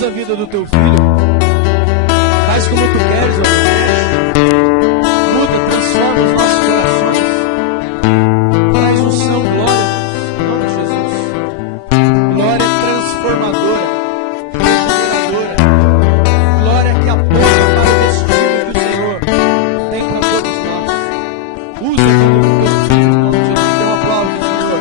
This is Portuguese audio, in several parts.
Usa a vida do teu filho. Faz como tu queres, ó Deus. Muda, transforma os nossos corações. Traz unção, glória, Deus. Em nome de Jesus. Glória transformadora, regeneradora. Glória que aponta para o destino que o Senhor tem para todos nós. Usa a vida do teu filho, em nome de Jesus. Dê um aplauso, Senhor.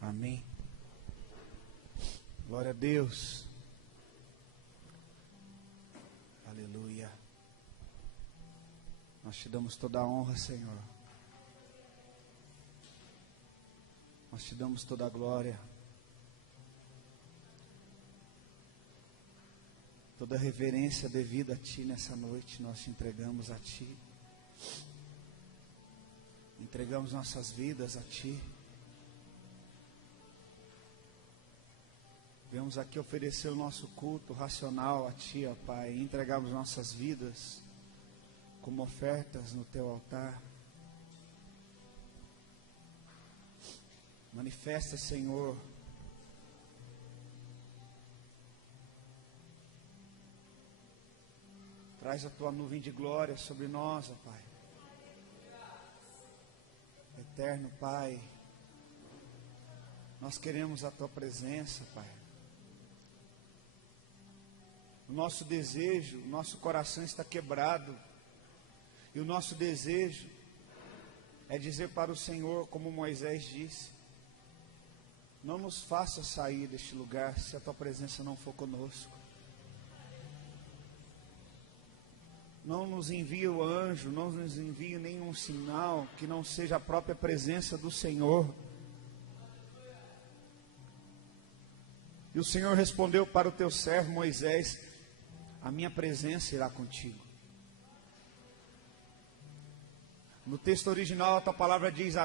Amém. Glória a Deus. Aleluia. Nós te damos toda a honra, Senhor. Nós te damos toda a glória. Toda a reverência devida a Ti nessa noite, nós te entregamos a Ti. Entregamos nossas vidas a Ti. Viemos aqui oferecer o nosso culto racional a Ti, ó Pai, e entregamos nossas vidas como ofertas no Teu altar. Manifesta, Senhor, traz a Tua nuvem de glória sobre nós, ó Pai. Eterno Pai, nós queremos a Tua presença, Pai. O nosso desejo, o nosso coração está quebrado. E o nosso desejo é dizer para o Senhor, como Moisés disse: não nos faça sair deste lugar se a Tua presença não for conosco. Não nos envie o anjo, não nos envie nenhum sinal que não seja a própria presença do Senhor. E o Senhor respondeu para o teu servo Moisés: a minha presença irá contigo. No texto original a tua palavra diz: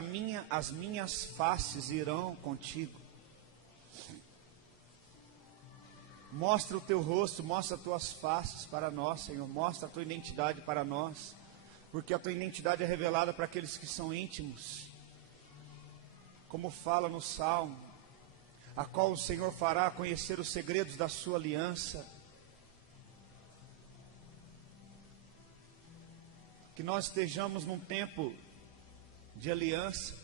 as minhas faces irão contigo. Mostra o teu rosto, mostra as tuas faces para nós, Senhor. Mostra a tua identidade para nós, porque a tua identidade é revelada para aqueles que são íntimos. Como fala no Salmo, a qual o Senhor fará conhecer os segredos da sua aliança. Que nós estejamos num tempo de aliança,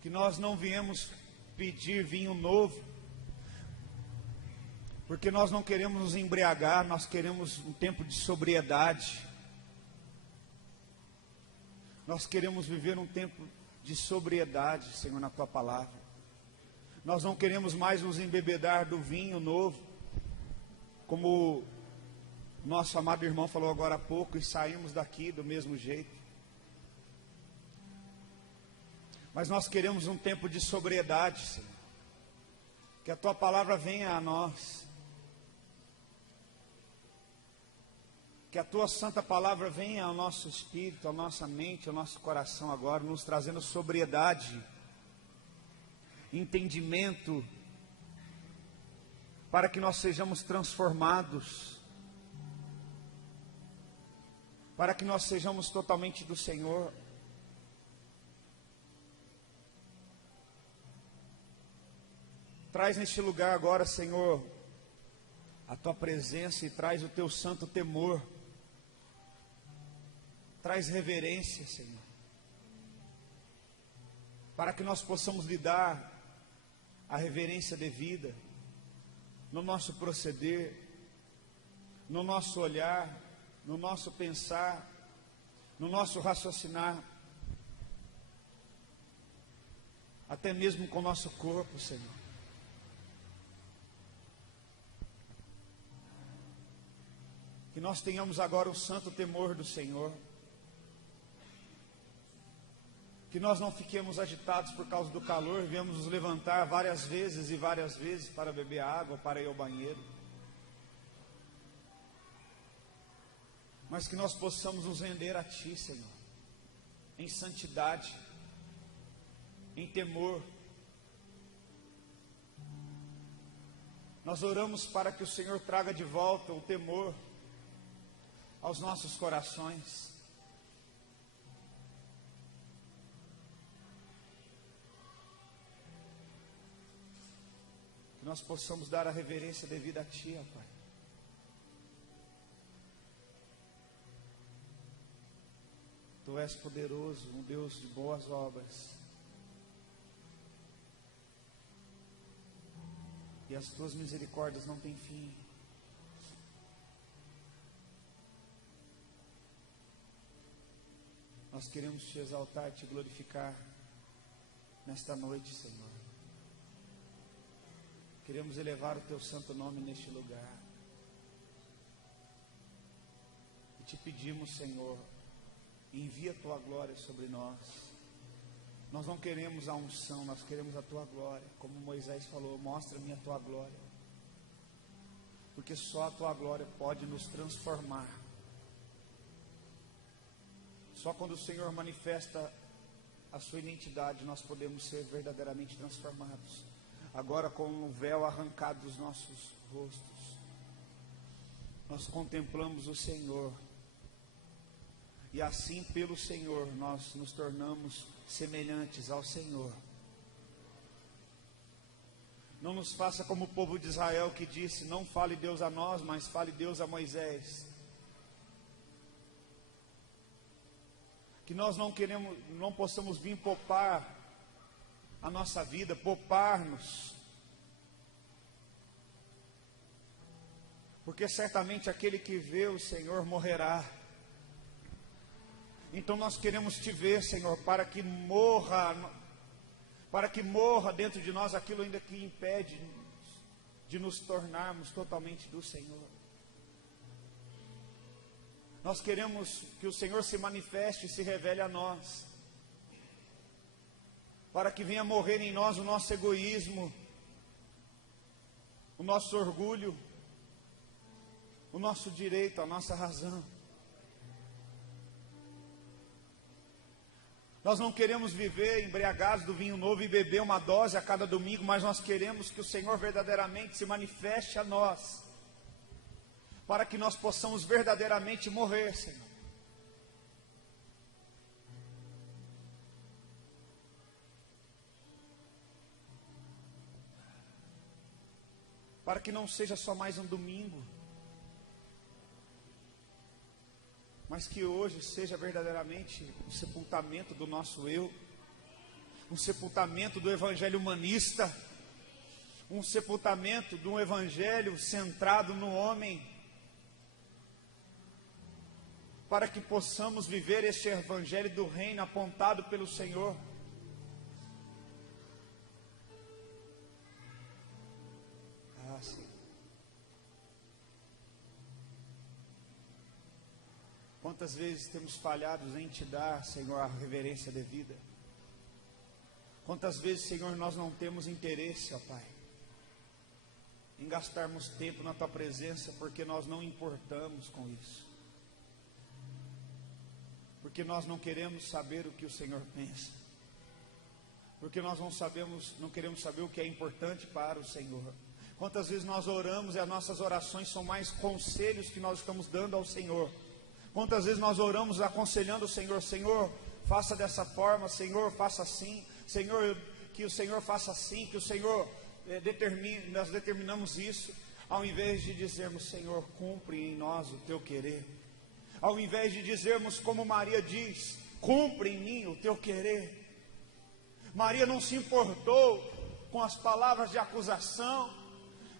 que nós não viemos pedir vinho novo, porque nós não queremos nos embriagar, nós queremos um tempo de sobriedade. Nós queremos viver um tempo de sobriedade, Senhor, na Tua palavra. Nós não queremos mais nos embebedar do vinho novo, como nosso amado irmão falou agora há pouco, e saímos daqui do mesmo jeito. Mas nós queremos um tempo de sobriedade, Senhor. Que a Tua palavra venha a nós. Que a Tua santa palavra venha ao nosso espírito, à nossa mente, ao nosso coração agora, nos trazendo sobriedade, entendimento, para que nós sejamos transformados, para que nós sejamos totalmente do Senhor. Traz neste lugar agora, Senhor, a Tua presença e traz o Teu santo temor. Traz reverência, Senhor, para que nós possamos lhe dar a reverência devida no nosso proceder, no nosso olhar, no nosso pensar, no nosso raciocinar, até mesmo com o nosso corpo, Senhor. Que nós tenhamos agora o santo temor do Senhor. Que nós não fiquemos agitados por causa do calor, viemos nos levantar várias vezes e várias vezes para beber água, para ir ao banheiro. Mas que nós possamos nos render a Ti, Senhor, em santidade, em temor. Nós oramos para que o Senhor traga de volta o temor aos nossos corações. Que nós possamos dar a reverência devida a Ti, ó Pai. Tu és poderoso, um Deus de boas obras. E as Tuas misericórdias não têm fim. Nós queremos Te exaltar, Te glorificar nesta noite, Senhor. Queremos elevar o Teu santo nome neste lugar. E Te pedimos, Senhor, envia a Tua glória sobre nós. Nós não queremos a unção, nós queremos a Tua glória. Como Moisés falou, mostra-me a Tua glória. Porque só a Tua glória pode nos transformar. Só quando o Senhor manifesta a Sua identidade, nós podemos ser verdadeiramente transformados. Agora, com o véu arrancado dos nossos rostos, nós contemplamos o Senhor. E assim, pelo Senhor, nós nos tornamos semelhantes ao Senhor. Não nos faça como o povo de Israel que disse: não fale Deus a nós, mas fale Deus a Moisés. Que nós não possamos vir poupar a nossa vida, poupar-nos. Porque certamente aquele que vê o Senhor morrerá. Então nós queremos Te ver, Senhor, para que morra dentro de nós aquilo ainda que impede de nos tornarmos totalmente do Senhor. Nós queremos que o Senhor se manifeste e se revele a nós, para que venha morrer em nós o nosso egoísmo, o nosso orgulho, o nosso direito, a nossa razão. Nós não queremos viver embriagados do vinho novo e beber uma dose a cada domingo, mas nós queremos que o Senhor verdadeiramente se manifeste a nós, para que nós possamos verdadeiramente morrer, Senhor. Para que não seja só mais um domingo, mas que hoje seja verdadeiramente um sepultamento do nosso eu, um sepultamento do evangelho humanista, um sepultamento de um evangelho centrado no homem, para que possamos viver este evangelho do reino apontado pelo Senhor. Ah, sim. Quantas vezes temos falhado em Te dar, Senhor, a reverência devida? Quantas vezes, Senhor, nós não temos interesse, ó Pai, em gastarmos tempo na Tua presença, porque nós não importamos com isso, porque nós não queremos saber o que o Senhor pensa, porque nós não queremos saber o que é importante para o Senhor. Quantas vezes nós oramos e as nossas orações são mais conselhos que nós estamos dando ao Senhor. Quantas vezes nós oramos aconselhando o Senhor: Senhor, faça dessa forma, Senhor, faça assim, Senhor, que o Senhor faça assim, que o Senhor determine. Nós determinamos isso, ao invés de dizermos: Senhor, cumpre em nós o Teu querer. Ao invés de dizermos como Maria diz: cumpre em mim o Teu querer. Maria não se importou com as palavras de acusação.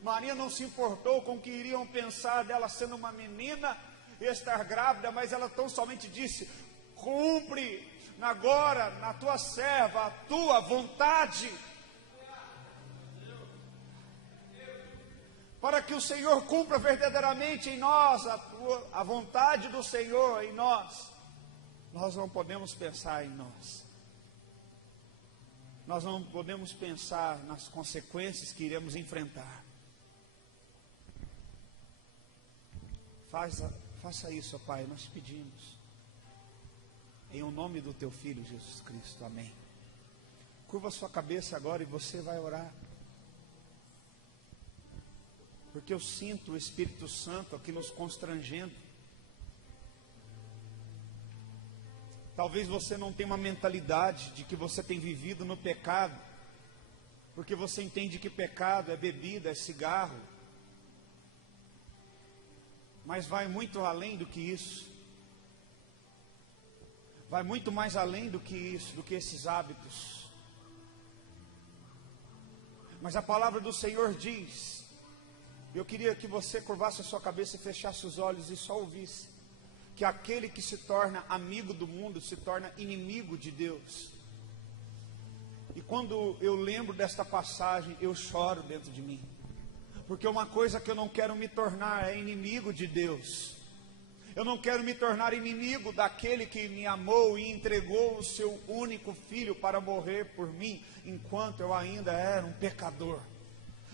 Maria não se importou com o que iriam pensar dela sendo uma menina e estar grávida, mas ela tão somente disse: cumpre agora na Tua serva a Tua vontade, para que o Senhor cumpra verdadeiramente em nós a vontade do Senhor em nós. Nós não podemos pensar em nós, nós não podemos pensar nas consequências que iremos enfrentar. Faça isso, ó Pai, nós pedimos. Em o nome do Teu Filho Jesus Cristo, amém. Curva sua cabeça agora e você vai orar. Porque eu sinto o Espírito Santo aqui nos constrangendo. Talvez você não tenha uma mentalidade de que você tem vivido no pecado, porque você entende que pecado é bebida, é cigarro. Mas vai muito além do que isso. Vai muito mais além do que isso, do que esses hábitos. Mas a palavra do Senhor diz, eu queria que você curvasse a sua cabeça e fechasse os olhos e só ouvisse, que aquele que se torna amigo do mundo se torna inimigo de Deus. E quando eu lembro desta passagem, eu choro dentro de mim. Porque uma coisa que eu não quero me tornar é inimigo de Deus. Eu não quero me tornar inimigo daquele que me amou e entregou o seu único filho para morrer por mim, enquanto eu ainda era um pecador.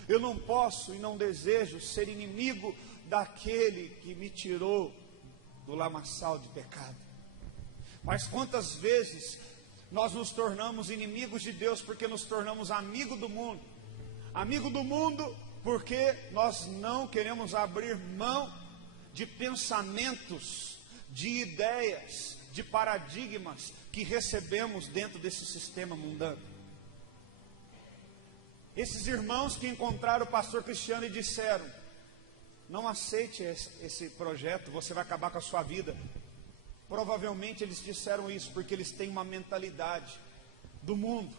Eu não posso e não desejo ser inimigo daquele que me tirou do lamaçal de pecado. Mas quantas vezes nós nos tornamos inimigos de Deus porque nos tornamos amigo do mundo. Amigo do mundo porque nós não queremos abrir mão de pensamentos, de ideias, de paradigmas que recebemos dentro desse sistema mundano. Esses irmãos que encontraram o pastor Cristiano e disseram: não aceite esse projeto, você vai acabar com a sua vida. Provavelmente eles disseram isso porque eles têm uma mentalidade do mundo.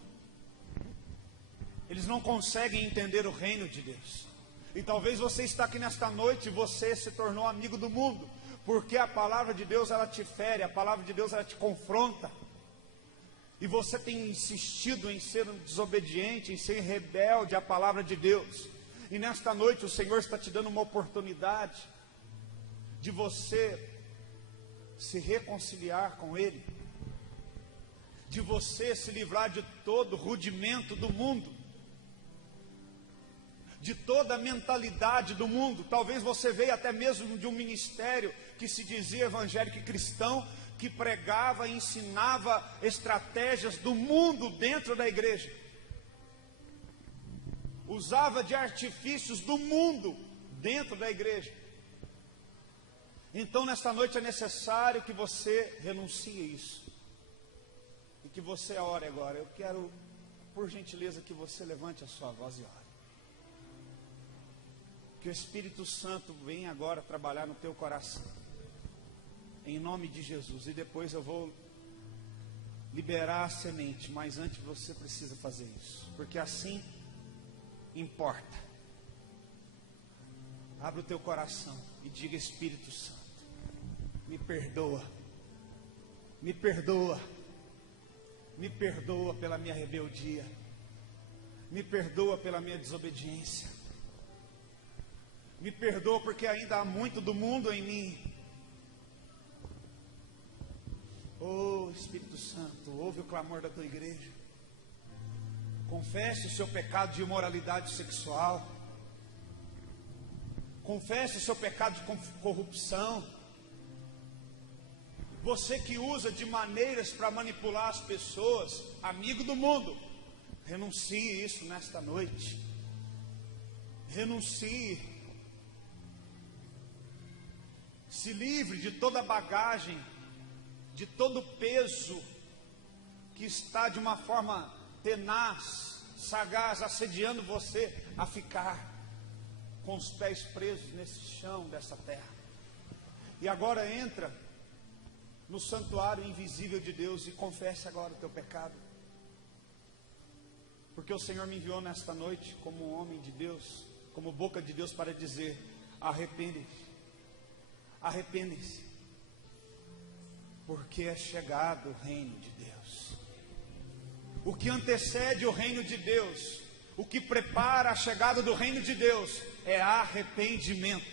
Eles não conseguem entender o reino de Deus. E talvez você está aqui nesta noite e você se tornou amigo do mundo, porque a palavra de Deus ela te fere, a palavra de Deus ela te confronta. E você tem insistido em ser desobediente, em ser rebelde à palavra de Deus. E nesta noite o Senhor está te dando uma oportunidade de você se reconciliar com Ele, de você se livrar de todo rudimento do mundo, de toda a mentalidade do mundo. Talvez você veio até mesmo de um ministério que se dizia evangélico e cristão, que pregava e ensinava estratégias do mundo dentro da igreja, usava de artifícios do mundo dentro da igreja. Então nesta noite é necessário que você renuncie a isso, e que você ore agora. Eu quero, por gentileza, que você levante a sua voz e ore. Que o Espírito Santo venha agora trabalhar no teu coração, em nome de Jesus. E depois eu vou liberar a semente, mas antes você precisa fazer isso, porque assim importa. Abre o teu coração e diga: Espírito Santo, me perdoa, me perdoa, me perdoa pela minha rebeldia, me perdoa pela minha desobediência, me perdoa porque ainda há muito do mundo em mim. Oh Espírito Santo, ouve o clamor da tua igreja. Confesse o seu pecado de imoralidade sexual, confesse o seu pecado de corrupção. Você que usa de maneiras para manipular as pessoas, amigo do mundo, renuncie isso nesta noite. Renuncie. Se livre de toda bagagem, de todo peso que está de uma forma tenaz, sagaz, assediando você a ficar com os pés presos nesse chão dessa terra. E agora entra no santuário invisível de Deus e confesse agora o teu pecado, porque o Senhor me enviou nesta noite como um homem de Deus, como boca de Deus, para dizer: arrependem-se, arrependem-se, porque é chegado o reino de Deus. O que antecede o reino de Deus, o que prepara a chegada do reino de Deus, é arrependimento.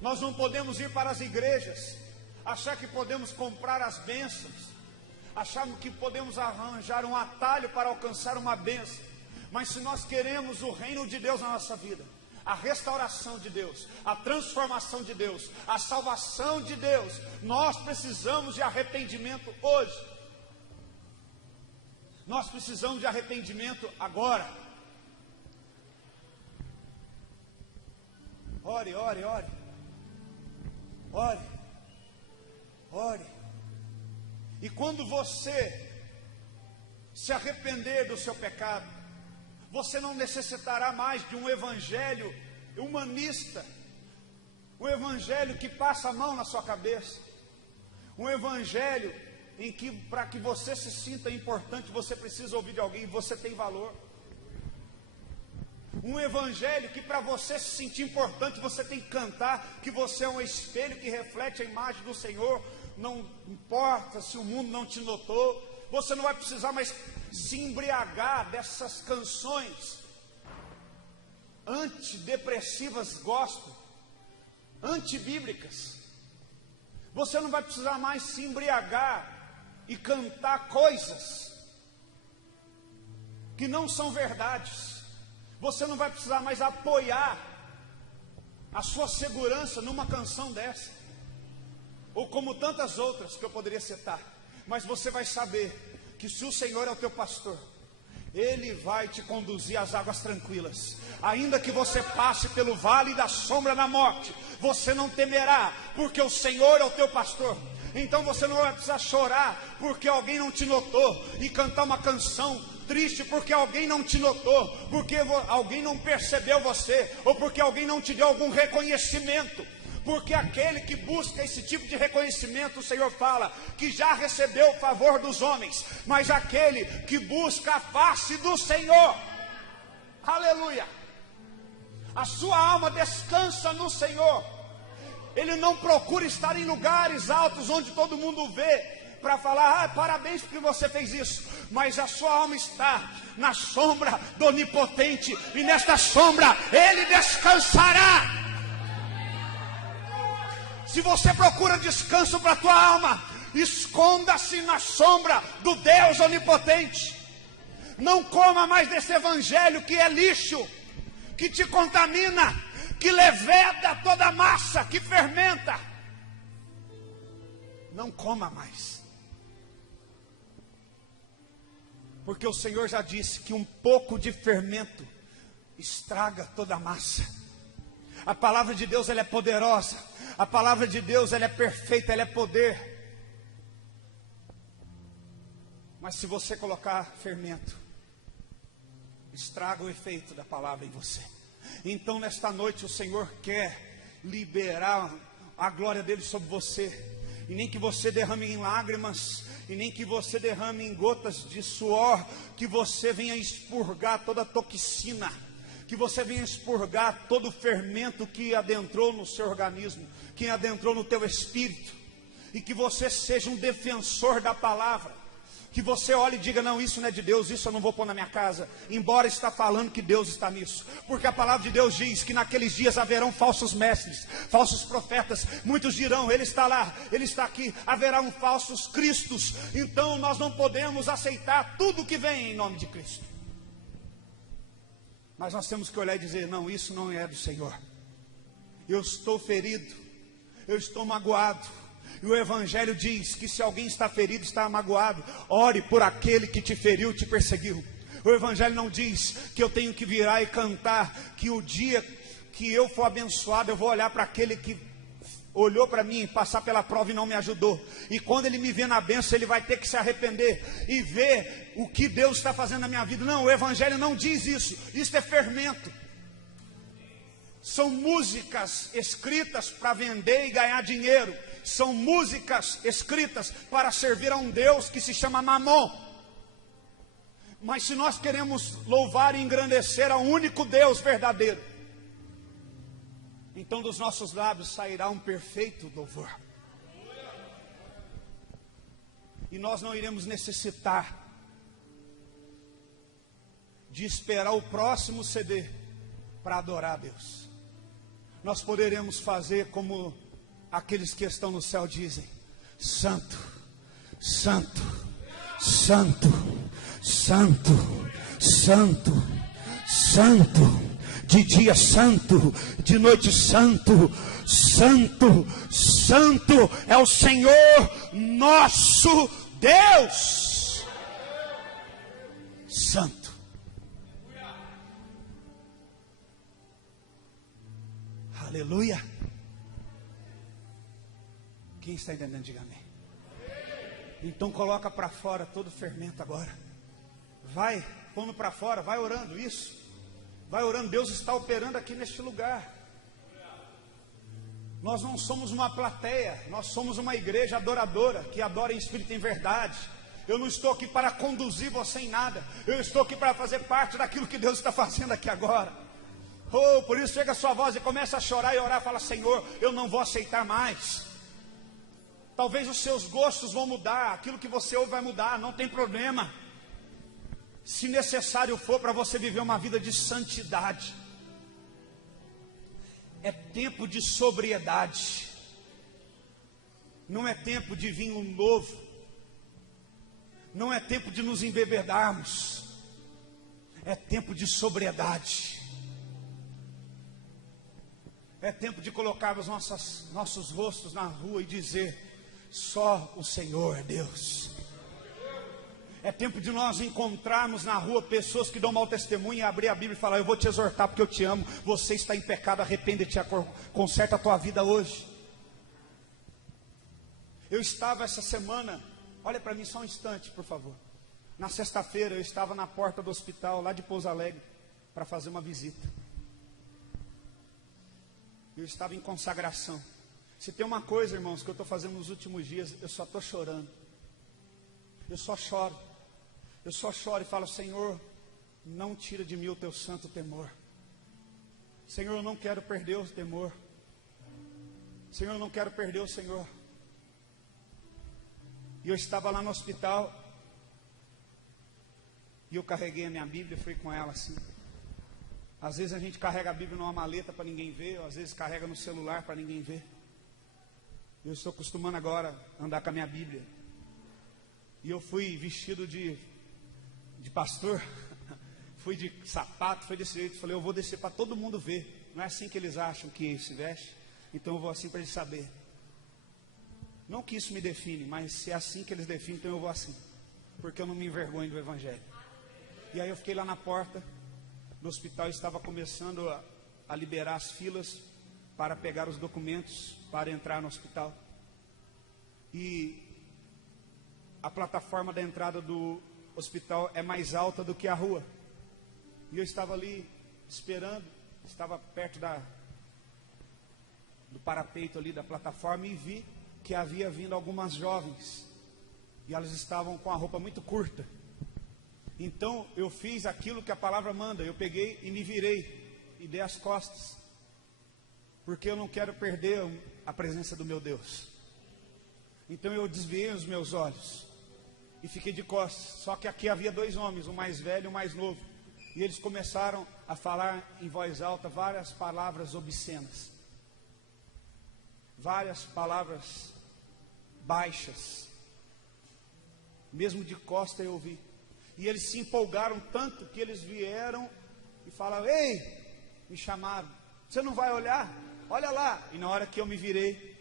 Nós não podemos ir para as igrejas, achar que podemos comprar as bênçãos, Achamos que podemos arranjar um atalho para alcançar uma bênção. Mas se nós queremos o reino de Deus na nossa vida, a restauração de Deus, a transformação de Deus, a salvação de Deus, nós precisamos de arrependimento hoje. Nós precisamos de arrependimento agora. Ore, ore, ore. Ore. Ore. E quando você se arrepender do seu pecado, você não necessitará mais de um evangelho humanista, um evangelho que passa a mão na sua cabeça, um evangelho em que, para que você se sinta importante, você precisa ouvir de alguém e você tem valor. Um evangelho que, para você se sentir importante, você tem que cantar que você é um espelho que reflete a imagem do Senhor. Não importa se o mundo não te notou, você não vai precisar mais se embriagar dessas canções antidepressivas gospel, antibíblicas. Você não vai precisar mais se embriagar e cantar coisas que não são verdades. Você não vai precisar mais apoiar a sua segurança numa canção dessa, ou como tantas outras que eu poderia citar. Mas você vai saber que se o Senhor é o teu pastor, Ele vai te conduzir às águas tranquilas. Ainda que você passe pelo vale da sombra da morte, você não temerá, porque o Senhor é o teu pastor. Então você não vai precisar chorar porque alguém não te notou, e cantar uma canção triste porque alguém não te notou, porque alguém não percebeu você, ou porque alguém não te deu algum reconhecimento. Porque aquele que busca esse tipo de reconhecimento, o Senhor fala que já recebeu o favor dos homens, mas aquele que busca a face do Senhor, aleluia, a sua alma descansa no Senhor. Ele não procura estar em lugares altos onde todo mundo vê, para falar, parabéns porque você fez isso. Mas a sua alma está na sombra do Onipotente, e nesta sombra Ele descansará. Se você procura descanso para a tua alma, esconda-se na sombra do Deus Onipotente. Não coma mais desse evangelho que é lixo, que te contamina, que leveda toda a massa, que fermenta. Não coma mais. Porque o Senhor já disse que um pouco de fermento estraga toda a massa. A palavra de Deus, ela é poderosa. A palavra de Deus, ela é perfeita, ela é poder. Mas se você colocar fermento, estraga o efeito da palavra em você. Então nesta noite o Senhor quer liberar a glória dele sobre você. E nem que você derrame em lágrimas, e nem que você derrame em gotas de suor, que você venha expurgar toda a toxina, que você venha expurgar todo o fermento que adentrou no seu organismo, que adentrou no teu espírito, e que você seja um defensor da palavra, que você olhe e diga, não, isso não é de Deus, isso eu não vou pôr na minha casa, embora está falando que Deus está nisso, porque a palavra de Deus diz que naqueles dias haverão falsos mestres, falsos profetas, muitos dirão, ele está lá, ele está aqui, haverá falsos cristos. Então nós não podemos aceitar tudo que vem em nome de Cristo, mas nós temos que olhar e dizer, não, isso não é do Senhor. Eu estou ferido, eu estou magoado. E o Evangelho diz que se alguém está ferido, está magoado, ore por aquele que te feriu, te perseguiu. O Evangelho não diz que eu tenho que virar e cantar, que o dia que eu for abençoado, eu vou olhar para aquele que olhou para mim, passar pela prova e não me ajudou. E quando ele me vê na bênção, ele vai ter que se arrepender e ver o que Deus está fazendo na minha vida. Não, o Evangelho não diz isso. Isso é fermento. São músicas escritas para vender e ganhar dinheiro. São músicas escritas para servir a um Deus que se chama Mamon. Mas se nós queremos louvar e engrandecer ao único Deus verdadeiro, então dos nossos lábios sairá um perfeito louvor. E nós não iremos necessitar de esperar o próximo CD para adorar a Deus. Nós poderemos fazer como aqueles que estão no céu dizem: Santo, Santo, Santo, santo, santo, santo. De dia santo, de noite santo, santo, santo é o Senhor nosso Deus. Santo. Aleluia. Quem está entendendo, diga amém. Então coloca para fora todo o fermento agora. Vai, pondo para fora, vai orando isso. Vai orando, Deus está operando aqui neste lugar. Nós não somos uma plateia, nós somos uma igreja adoradora, que adora em espírito e em verdade. Eu não estou aqui para conduzir você em nada, eu estou aqui para fazer parte daquilo que Deus está fazendo aqui agora. Oh, por isso chega a sua voz e começa a chorar e orar, fala: Senhor, eu não vou aceitar mais. Talvez os seus gostos vão mudar, aquilo que você ouve vai mudar, não tem problema. Se necessário for para você viver uma vida de santidade. É tempo de sobriedade. Não é tempo de vinho novo. Não é tempo de nos embebedarmos. É tempo de sobriedade. É tempo de colocarmos nossos rostos na rua e dizer: só o Senhor é Deus. É tempo de nós encontrarmos na rua pessoas que dão mau testemunho e abrir a Bíblia e falar: eu vou te exortar porque eu te amo. Você está em pecado, arrepende-te, conserta a tua vida hoje. Eu estava essa semana, olha para mim só um instante, por favor. Na sexta-feira eu estava na porta do hospital lá de Pouso Alegre para fazer uma visita. Eu estava em consagração. Se tem uma coisa, irmãos, que eu estou fazendo nos últimos dias, eu só estou chorando. Eu só choro. Eu só choro e falo: Senhor, não tira de mim o teu santo temor. Senhor, eu não quero perder o temor. Senhor, eu não quero perder o Senhor. E eu estava lá no hospital e eu carreguei a minha Bíblia e fui com ela assim. Às vezes a gente carrega a Bíblia numa maleta para ninguém ver, ou às vezes carrega no celular para ninguém ver. Eu estou acostumando agora a andar com a minha Bíblia. E eu fui vestido de pastor, fui de sapato, fui desse jeito. Falei: eu vou descer para todo mundo ver. Não é assim que eles acham que se veste, então eu vou assim para eles saberem. Não que isso me define, mas se é assim que eles definem, então eu vou assim, porque eu não me envergonho do Evangelho. E aí eu fiquei lá na porta do hospital, estava começando a liberar as filas para pegar os documentos para entrar no hospital. E a plataforma da entrada do hospital é mais alta do que a rua. E eu estava ali esperando, estava perto do parapeito ali da plataforma e vi que havia vindo algumas jovens. E elas estavam com a roupa muito curta. Então eu fiz aquilo que a palavra manda. Eu peguei e me virei e dei as costas. Porque eu não quero perder a presença do meu Deus. Então eu desviei os meus olhos e fiquei de costas. Só que aqui havia dois homens, um mais velho e um mais novo. E eles começaram a falar em voz alta várias palavras obscenas. Várias palavras baixas. Mesmo de costa eu ouvi. E eles se empolgaram tanto que eles vieram e falaram: ei, me chamaram. Você não vai olhar? Olha lá. E na hora que eu me virei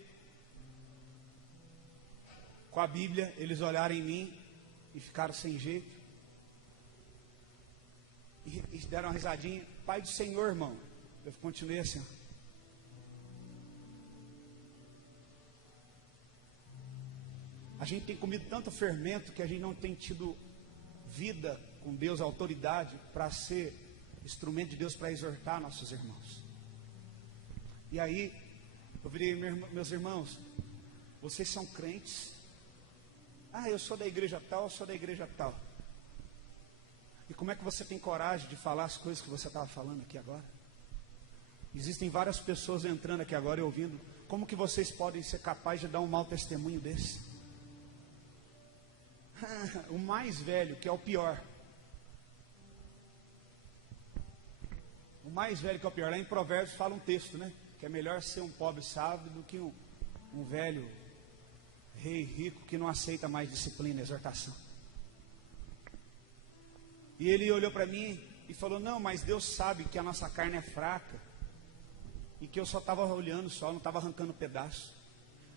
com a Bíblia, eles olharam em mim e ficaram sem jeito. E deram uma risadinha. Pai do Senhor, irmão. Eu continuei assim. A gente tem comido tanto fermento que a gente não tem tido vida com Deus, autoridade para ser instrumento de Deus para exortar nossos irmãos. E aí eu virei: meus irmãos, vocês são crentes? Ah, eu sou da igreja tal, eu sou da igreja tal. E como é que você tem coragem de falar as coisas que você estava falando aqui agora? Existem várias pessoas entrando aqui agora e ouvindo. Como que vocês podem ser capazes de dar um mau testemunho desse? O mais velho, que é o pior. O mais velho que é o pior. Lá em Provérbios fala um texto, né? Que é melhor ser um pobre sábio do que um velho rei rico que não aceita mais disciplina e exortação. E ele olhou para mim e falou: não, mas Deus sabe que a nossa carne é fraca. E que eu só estava olhando só, não estava arrancando pedaço.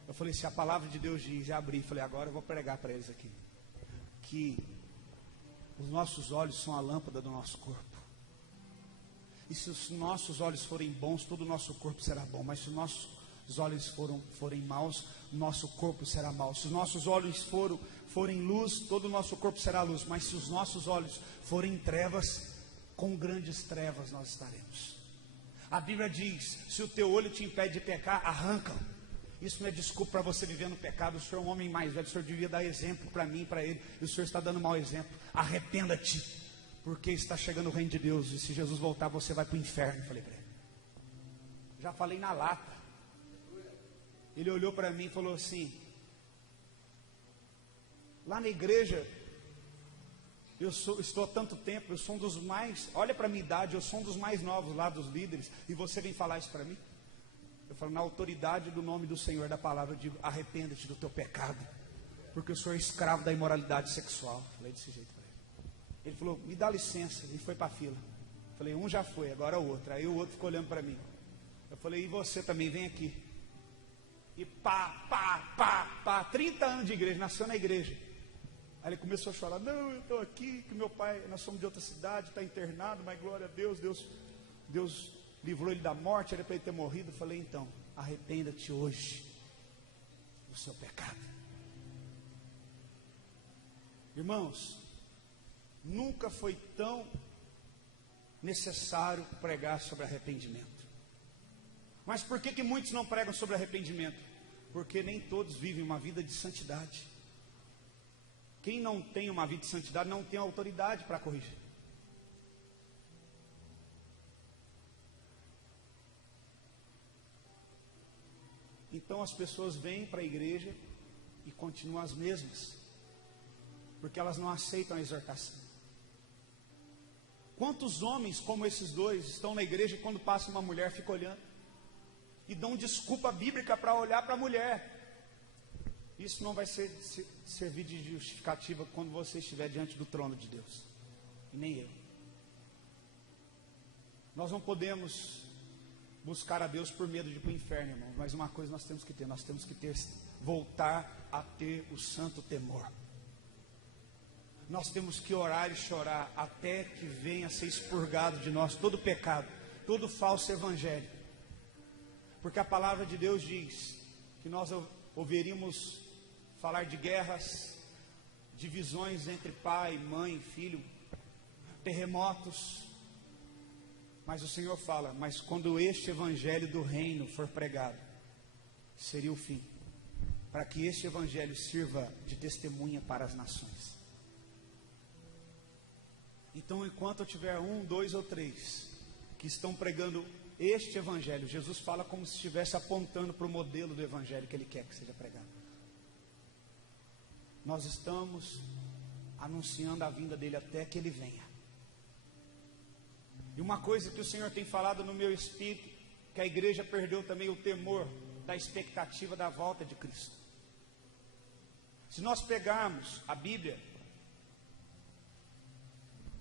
Eu falei: se a palavra de Deus diz, já abri. Falei: agora eu vou pregar para eles aqui. Que os nossos olhos são a lâmpada do nosso corpo. E se os nossos olhos forem bons, todo o nosso corpo será bom. Mas se os nossos olhos forem maus, nosso corpo será mau. Se os nossos olhos forem luz, todo o nosso corpo será luz. Mas se os nossos olhos forem trevas, com grandes trevas nós estaremos. A Bíblia diz: se o teu olho te impede de pecar, arranca-o. Isso não é desculpa para você viver no pecado. O senhor é um homem mais velho, o senhor devia dar exemplo para mim, para ele. E o senhor está dando mau exemplo. Arrependa-te, porque está chegando o reino de Deus. E se Jesus voltar, você vai para o inferno. Falei para ele. Já falei na lata. Ele olhou para mim e falou assim: lá na igreja, estou há tanto tempo, eu sou um dos mais, olha para a minha idade, eu sou um dos mais novos lá dos líderes, e você vem falar isso para mim? Eu falo: na autoridade do nome do Senhor, da palavra, eu digo: arrependa-te do teu pecado, porque eu sou escravo da imoralidade sexual. Falei desse jeito para ele. Ele falou: me dá licença, e foi para a fila. Falei: um já foi, agora o outro. Aí o outro ficou olhando para mim. Eu falei: e você também, vem aqui. E pá, 30 anos de igreja, nasceu na igreja. Aí ele começou a chorar: não, eu estou aqui, que meu pai, nós somos de outra cidade, está internado, mas glória a Deus, Deus livrou ele da morte, era para ele ter morrido. Eu falei: então, arrependa-te hoje do seu pecado. Irmãos, nunca foi tão necessário pregar sobre arrependimento. Mas por que muitos não pregam sobre arrependimento? Porque nem todos vivem uma vida de santidade. Quem não tem uma vida de santidade não tem autoridade para corrigir. Então as pessoas vêm para a igreja e continuam as mesmas, porque elas não aceitam a exortação. Quantos homens como esses dois estão na igreja e quando passa uma mulher fica olhando e dão desculpa bíblica para olhar para a mulher? Isso não vai servir de justificativa quando você estiver diante do trono de Deus, e nem eu. Nós não podemos buscar a Deus por medo de ir para o inferno, irmão. Mas uma coisa nós temos que ter, voltar a ter o santo temor. Nós temos que orar e chorar até que venha a ser expurgado de nós todo pecado, todo falso evangelho. Porque a palavra de Deus diz que nós ouviríamos falar de guerras, divisões entre pai, mãe, filho, terremotos. Mas o Senhor fala: mas quando este evangelho do reino for pregado, seria o fim, para que este evangelho sirva de testemunha para as nações. Então, enquanto eu tiver 1, 2 ou 3 que estão pregando este evangelho, Jesus fala como se estivesse apontando para o modelo do evangelho que Ele quer que seja pregado. Nós estamos anunciando a vinda dEle até que Ele venha. E uma coisa que o Senhor tem falado no meu espírito, que a igreja perdeu também o temor da expectativa da volta de Cristo. Se nós pegarmos a Bíblia,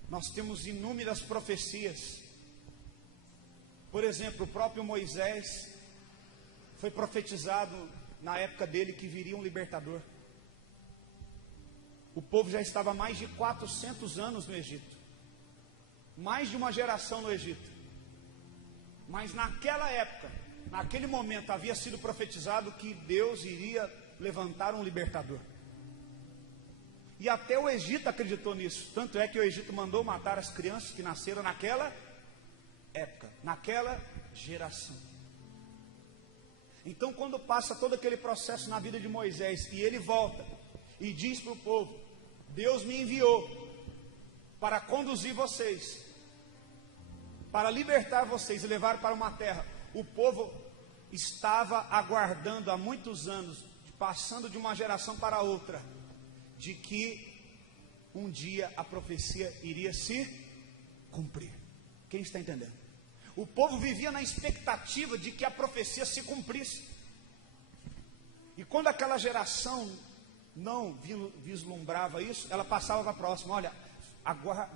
nós temos inúmeras profecias. Por exemplo, o próprio Moisés foi profetizado na época dele que viria um libertador. O povo já estava há mais de 400 anos no Egito, mais de uma geração no Egito. Mas naquela época, naquele momento, havia sido profetizado que Deus iria levantar um libertador. E até o Egito acreditou nisso. Tanto é que o Egito mandou matar as crianças que nasceram naquela época, naquela geração. Então, quando passa todo aquele processo na vida de Moisés e ele volta e diz para o povo: Deus me enviou para conduzir vocês, para libertar vocês e levar para uma terra. O povo estava aguardando há muitos anos, passando de uma geração para outra, de que um dia a profecia iria se cumprir. Quem está entendendo? O povo vivia na expectativa de que a profecia se cumprisse. E quando aquela geração não vislumbrava isso, ela passava para a próxima: olha,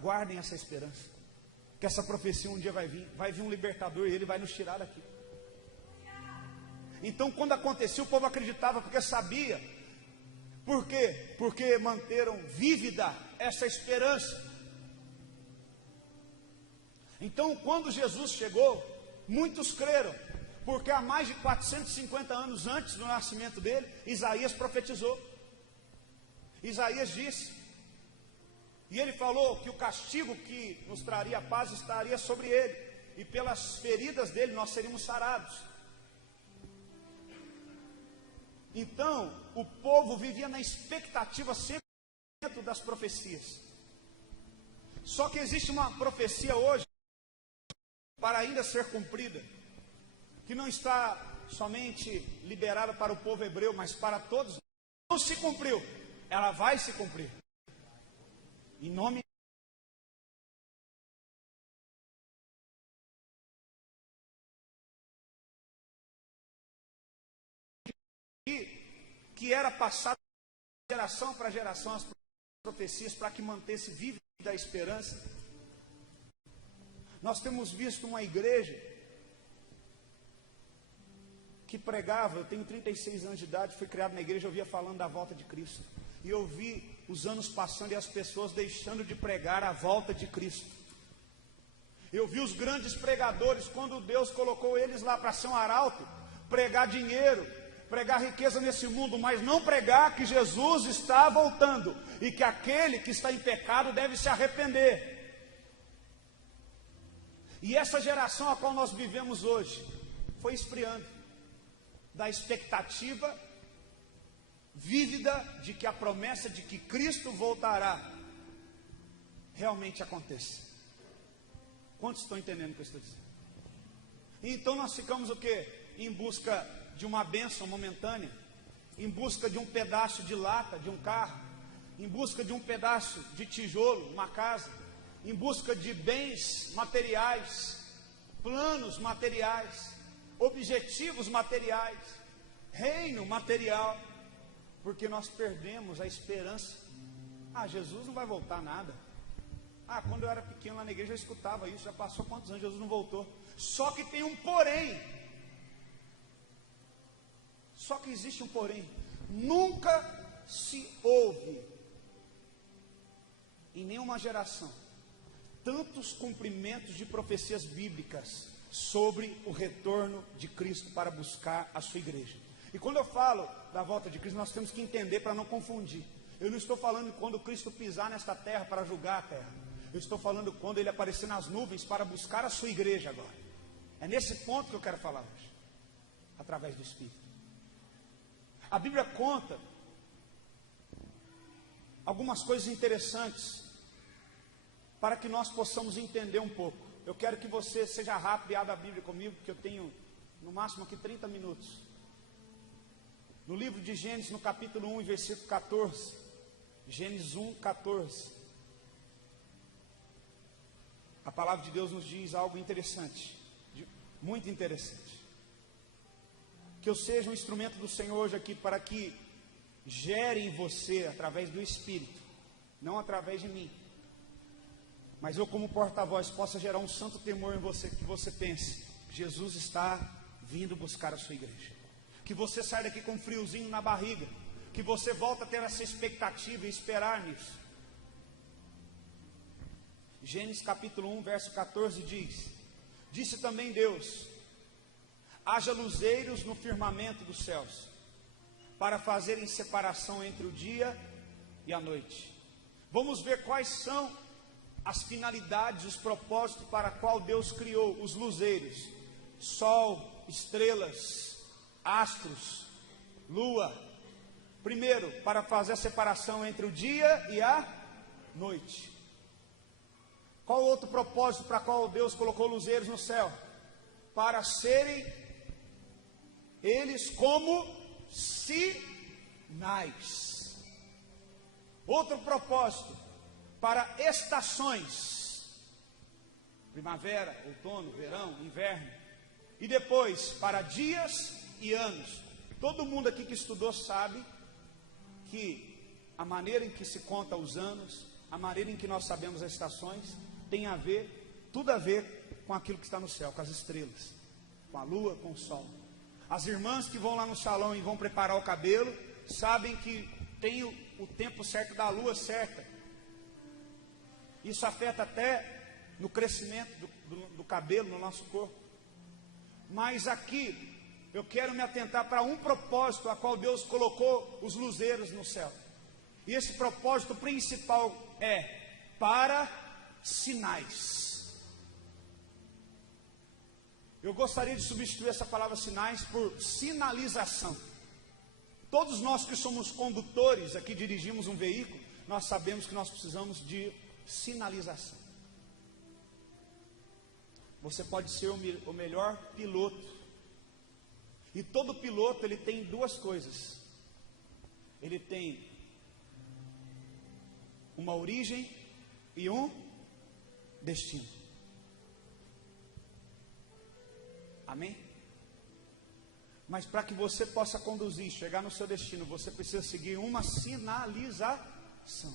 Guardem essa esperança, que essa profecia um dia vai vir um libertador e ele vai nos tirar daqui. Então, quando acontecia, o povo acreditava porque sabia. Por quê? Porque manteram vívida essa esperança. Então, quando Jesus chegou, muitos creram, porque há mais de 450 anos antes do nascimento dele, Isaías profetizou. Isaías disse, e ele falou que o castigo que nos traria paz estaria sobre ele, e pelas feridas dele nós seríamos sarados. Então, o povo vivia na expectativa sempre das profecias. Só que existe uma profecia hoje, para ainda ser cumprida, que não está somente liberada para o povo hebreu, mas para todos. Não se cumpriu, ela vai se cumprir. Em nome que era passado de geração para geração as profecias para que mantesse viva a esperança. Nós temos visto uma igreja que pregava. Eu tenho 36 anos de idade, fui criado na igreja, eu via falando da volta de Cristo. E eu vi os anos passando e as pessoas deixando de pregar a volta de Cristo. Eu vi os grandes pregadores, quando Deus colocou eles lá para ser um arauto, pregar dinheiro, pregar riqueza nesse mundo, mas não pregar que Jesus está voltando e que aquele que está em pecado deve se arrepender. E essa geração a qual nós vivemos hoje foi esfriando da expectativa vívida de que a promessa de que Cristo voltará realmente aconteça. Quantos estão entendendo o que eu estou dizendo? Então nós ficamos o quê? Em busca de uma bênção momentânea, em busca de um pedaço de lata de um carro, em busca de um pedaço de tijolo, uma casa, em busca de bens materiais, planos materiais, objetivos materiais, reino material, porque nós perdemos a esperança. Jesus não vai voltar nada. Quando eu era pequeno lá na igreja eu escutava isso, já passou quantos anos, Jesus não voltou. Só que tem um porém. Só que existe um porém. Nunca se ouve em nenhuma geração tantos cumprimentos de profecias bíblicas sobre o retorno de Cristo para buscar a sua igreja. E quando eu falo da volta de Cristo, nós temos que entender para não confundir. Eu não estou falando quando Cristo pisar nesta terra para julgar a terra. Eu estou falando quando Ele aparecer nas nuvens para buscar a sua igreja agora. É nesse ponto que eu quero falar hoje, através do Espírito. A Bíblia conta algumas coisas interessantes para que nós possamos entender um pouco. Eu quero que você seja rápido e abra a Bíblia comigo, porque eu tenho no máximo aqui 30 minutos. No livro de Gênesis, no capítulo 1, versículo 14. Gênesis 1, 14. A palavra de Deus nos diz algo interessante, muito interessante. Que eu seja um instrumento do Senhor hoje aqui para que gere em você através do Espírito, não através de mim, mas eu como porta-voz possa gerar um santo temor em você, que você pense, Jesus está vindo buscar a sua igreja. Que você saia daqui com um friozinho na barriga, que você volta a ter essa expectativa e esperar nisso. Gênesis capítulo 1, verso 14 diz: Disse também Deus: haja luzeiros no firmamento dos céus, para fazerem separação entre o dia e a noite. Vamos ver quais são as finalidades, os propósitos para qual Deus criou os luzeiros: sol, estrelas, astros, lua. Primeiro, para fazer a separação entre o dia e a noite. Qual outro propósito para qual Deus colocou luzeiros no céu? Para serem eles como sinais. Outro propósito, para estações: primavera, outono, verão, inverno. E depois, para dias e anos. Todo mundo aqui que estudou sabe que a maneira em que se conta os anos a maneira em que nós sabemos as estações, tem a ver, tudo a ver com aquilo que está no céu, com as estrelas, com a lua, com o sol. As irmãs que vão lá no salão e vão preparar o cabelo, sabem que tem o tempo certo da lua certa. Isso afeta até no crescimento do cabelo no nosso corpo. Mas aqui, eu quero me atentar para um propósito a qual Deus colocou os luzeiros no céu. E esse propósito principal é para sinais. Eu gostaria de substituir essa palavra sinais por sinalização. Todos nós que somos condutores, aqui dirigimos um veículo, nós sabemos que nós precisamos de sinalização. Você pode ser o melhor piloto. E todo piloto, ele tem duas coisas. Ele tem uma origem e um destino. Amém? Mas para que você possa conduzir, chegar no seu destino, você precisa seguir uma sinalização.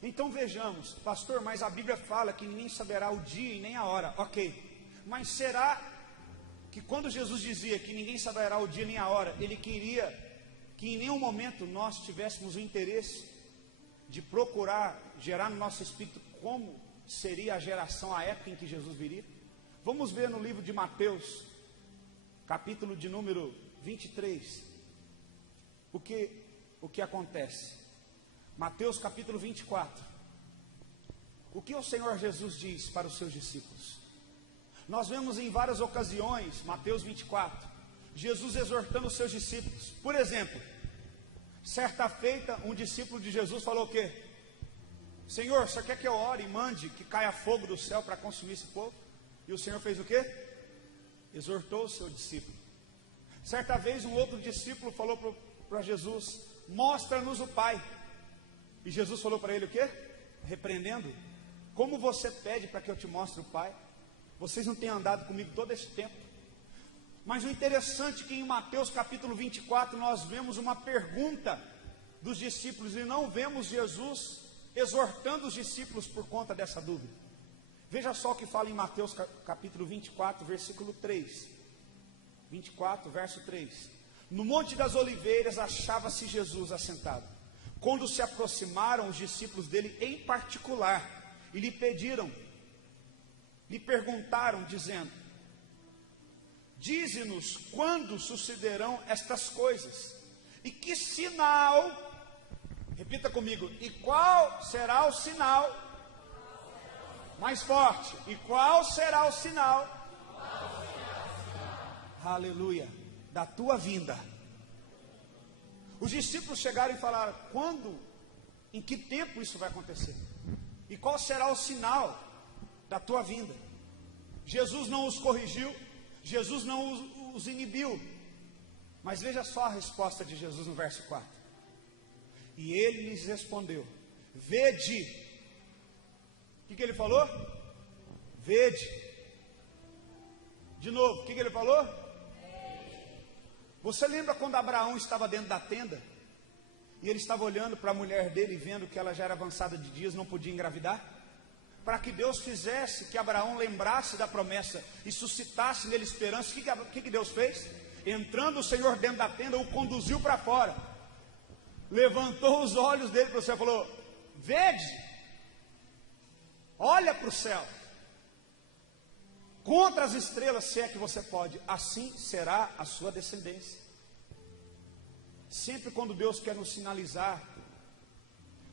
Então vejamos, pastor, mas a Bíblia fala que ninguém saberá o dia e nem a hora. Ok, mas será que quando Jesus dizia que ninguém saberá o dia nem a hora, Ele queria que em nenhum momento nós tivéssemos o interesse de procurar gerar no nosso espírito como seria a geração, a época em que Jesus viria? Vamos ver no livro de Mateus, capítulo de número 23, o que acontece. Mateus capítulo 24. O que o Senhor Jesus diz para os seus discípulos? Nós vemos em várias ocasiões, Mateus 24, Jesus exortando os seus discípulos. Por exemplo, certa feita, um discípulo de Jesus falou o quê? Senhor, você quer que eu ore e mande que caia fogo do céu para consumir esse povo? E o Senhor fez o quê? Exortou o seu discípulo. Certa vez um outro discípulo falou para Jesus: mostra-nos o Pai. E Jesus falou para ele o quê? Repreendendo: como você pede para que eu te mostre o Pai? Vocês não têm andado comigo todo esse tempo. Mas o interessante é que em Mateus capítulo 24 nós vemos uma pergunta dos discípulos e não vemos Jesus exortando os discípulos por conta dessa dúvida. Veja só o que fala em Mateus capítulo 24, versículo 3. 24, verso 3. No Monte das Oliveiras achava-se Jesus assentado. Quando se aproximaram os discípulos dele em particular e lhe perguntaram, dizendo: dize-nos quando sucederão estas coisas, e que sinal, repita comigo, e qual será o sinal, mais forte, e qual será o sinal, aleluia, da tua vinda? Os discípulos chegaram e falaram: quando, em que tempo isso vai acontecer? E qual será o sinal da tua vinda? Jesus não os corrigiu, Jesus não os inibiu, mas veja só a resposta de Jesus no verso 4. E ele lhes respondeu: vede. O que ele falou? Vede. De novo, o que ele falou? Você lembra quando Abraão estava dentro da tenda? E ele estava olhando para a mulher dele, vendo que ela já era avançada de dias, não podia engravidar? Para que Deus fizesse que Abraão lembrasse da promessa e suscitasse nele esperança, o que Deus fez? Entrando o Senhor dentro da tenda, o conduziu para fora, levantou os olhos dele para o céu e falou: vede, olha para o céu, contra as estrelas, se é que você pode, assim será a sua descendência. Sempre quando Deus quer nos sinalizar,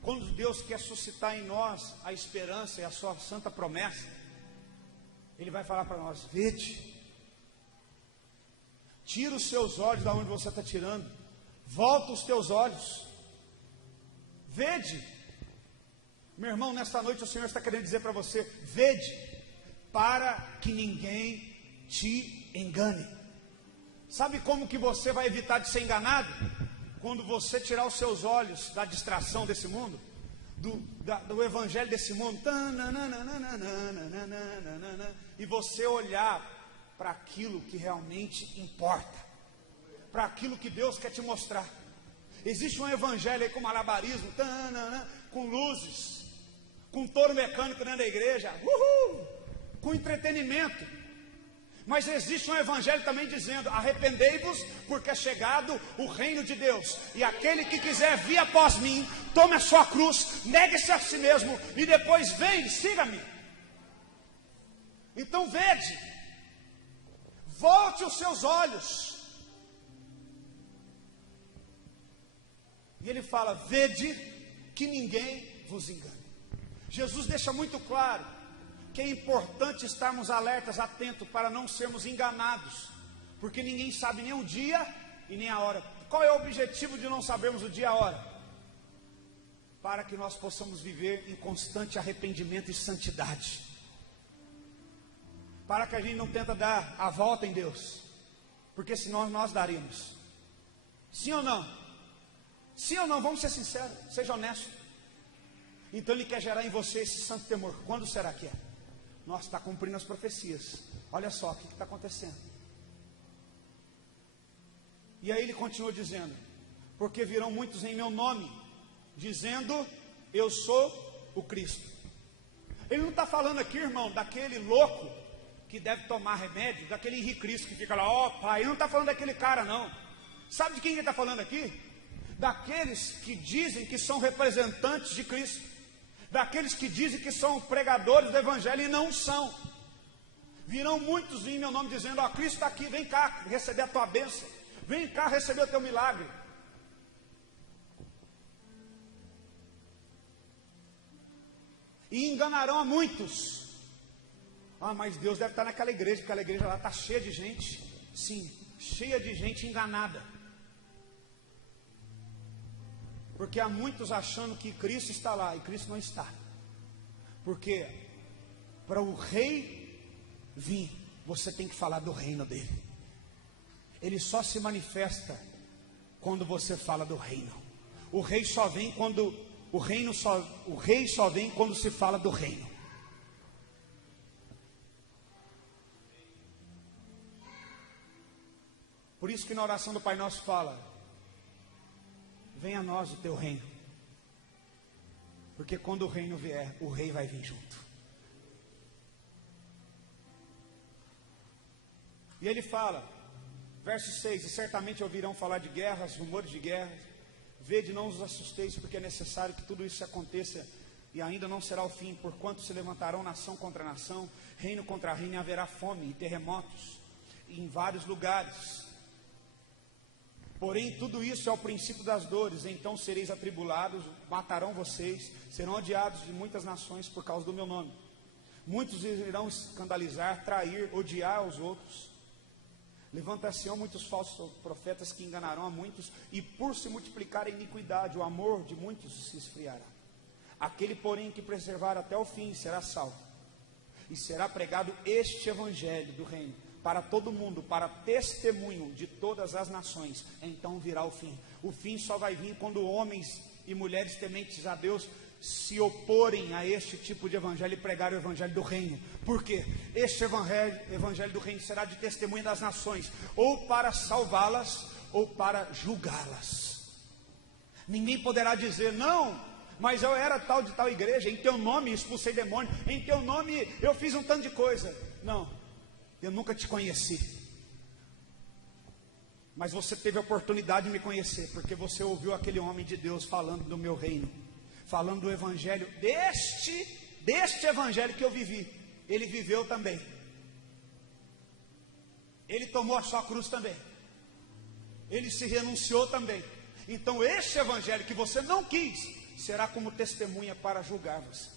quando Deus quer suscitar em nós a esperança e a sua santa promessa, Ele vai falar para nós: vede, tira os seus olhos da onde você está tirando, volta os teus olhos, vede. Meu irmão, nesta noite o Senhor está querendo dizer para você: vede, para que ninguém te engane. Sabe como que você vai evitar de ser enganado? Quando você tirar os seus olhos da distração desse mundo, do evangelho desse mundo, e você olhar para aquilo que realmente importa, para aquilo que Deus quer te mostrar. Existe um evangelho aí com malabarismo, com luzes, com touro mecânico dentro da igreja, com entretenimento. Mas existe um evangelho também dizendo: arrependei-vos, porque é chegado o reino de Deus, e aquele que quiser vir após mim, tome a sua cruz, negue-se a si mesmo, e depois vem, siga-me. Então vede, volte os seus olhos. E ele fala: vede que ninguém vos engane. Jesus deixa muito claro que é importante estarmos alertas, atentos, para não sermos enganados, porque ninguém sabe nem o dia e nem a hora. Qual é o objetivo de não sabermos o dia e a hora? Para que nós possamos viver em constante arrependimento e santidade, para que a gente não tenta dar a volta em Deus, porque senão nós daríamos. Sim ou não? Sim ou não? Vamos ser sinceros, seja honesto. Então ele quer gerar em você esse santo temor. Quando será que é? Nossa, está cumprindo as profecias. Olha só o que está acontecendo. E aí ele continua dizendo: porque virão muitos em meu nome, dizendo: eu sou o Cristo. Ele não está falando aqui, irmão, daquele louco que deve tomar remédio, daquele Henrique Cristo que fica lá, ó pai. Ele não está falando daquele cara, não. Sabe de quem ele está falando aqui? Daqueles que dizem que são representantes de Cristo, daqueles que dizem que são pregadores do evangelho e não são. Virão muitos em meu nome dizendo: ó, Cristo está aqui, vem cá receber a tua bênção, vem cá receber o teu milagre. E enganarão a muitos. Ah, mas Deus deve estar naquela igreja, porque aquela igreja lá está cheia de gente. Sim, cheia de gente enganada. Porque há muitos achando que Cristo está lá, e Cristo não está. Porque para o rei vir, você tem que falar do reino dele. Ele só se manifesta quando você fala do reino. O rei só vem quando o rei só vem quando se fala do reino. Por isso que na oração do Pai Nosso fala: venha a nós o teu reino. Porque quando o reino vier, o rei vai vir junto. E ele fala, verso 6: e certamente ouvirão falar de guerras, rumores de guerras. Vede, não os assusteis, porque é necessário que tudo isso aconteça, e ainda não será o fim, porquanto se levantarão nação contra nação, reino contra reino, e haverá fome e terremotos em vários lugares. Porém, tudo isso é o princípio das dores. Então sereis atribulados, matarão vocês, serão odiados de muitas nações por causa do meu nome. Muitos irão escandalizar, trair, odiar aos outros. Levantar-se-ão muitos falsos profetas que enganarão a muitos, e por se multiplicar a iniquidade, o amor de muitos se esfriará. Aquele, porém, que preservar até o fim será salvo. E será pregado este evangelho do reino para todo mundo, para testemunho de todas as nações. Então virá o fim. O fim só vai vir quando homens e mulheres tementes a Deus se oporem a este tipo de evangelho e pregar o evangelho do reino. Por quê? Este evangelho do reino será de testemunho das nações, ou para salvá-las, ou para julgá-las. Ninguém poderá dizer: não, mas eu era tal de tal igreja, em teu nome expulsei demônio, em teu nome eu fiz um tanto de coisa. Não, eu nunca te conheci, mas você teve a oportunidade de me conhecer, porque você ouviu aquele homem de Deus falando do meu reino, falando do evangelho, deste evangelho que eu vivi. Ele viveu também, ele tomou a sua cruz também, ele se renunciou também. Então este evangelho que você não quis, será como testemunha para julgar você.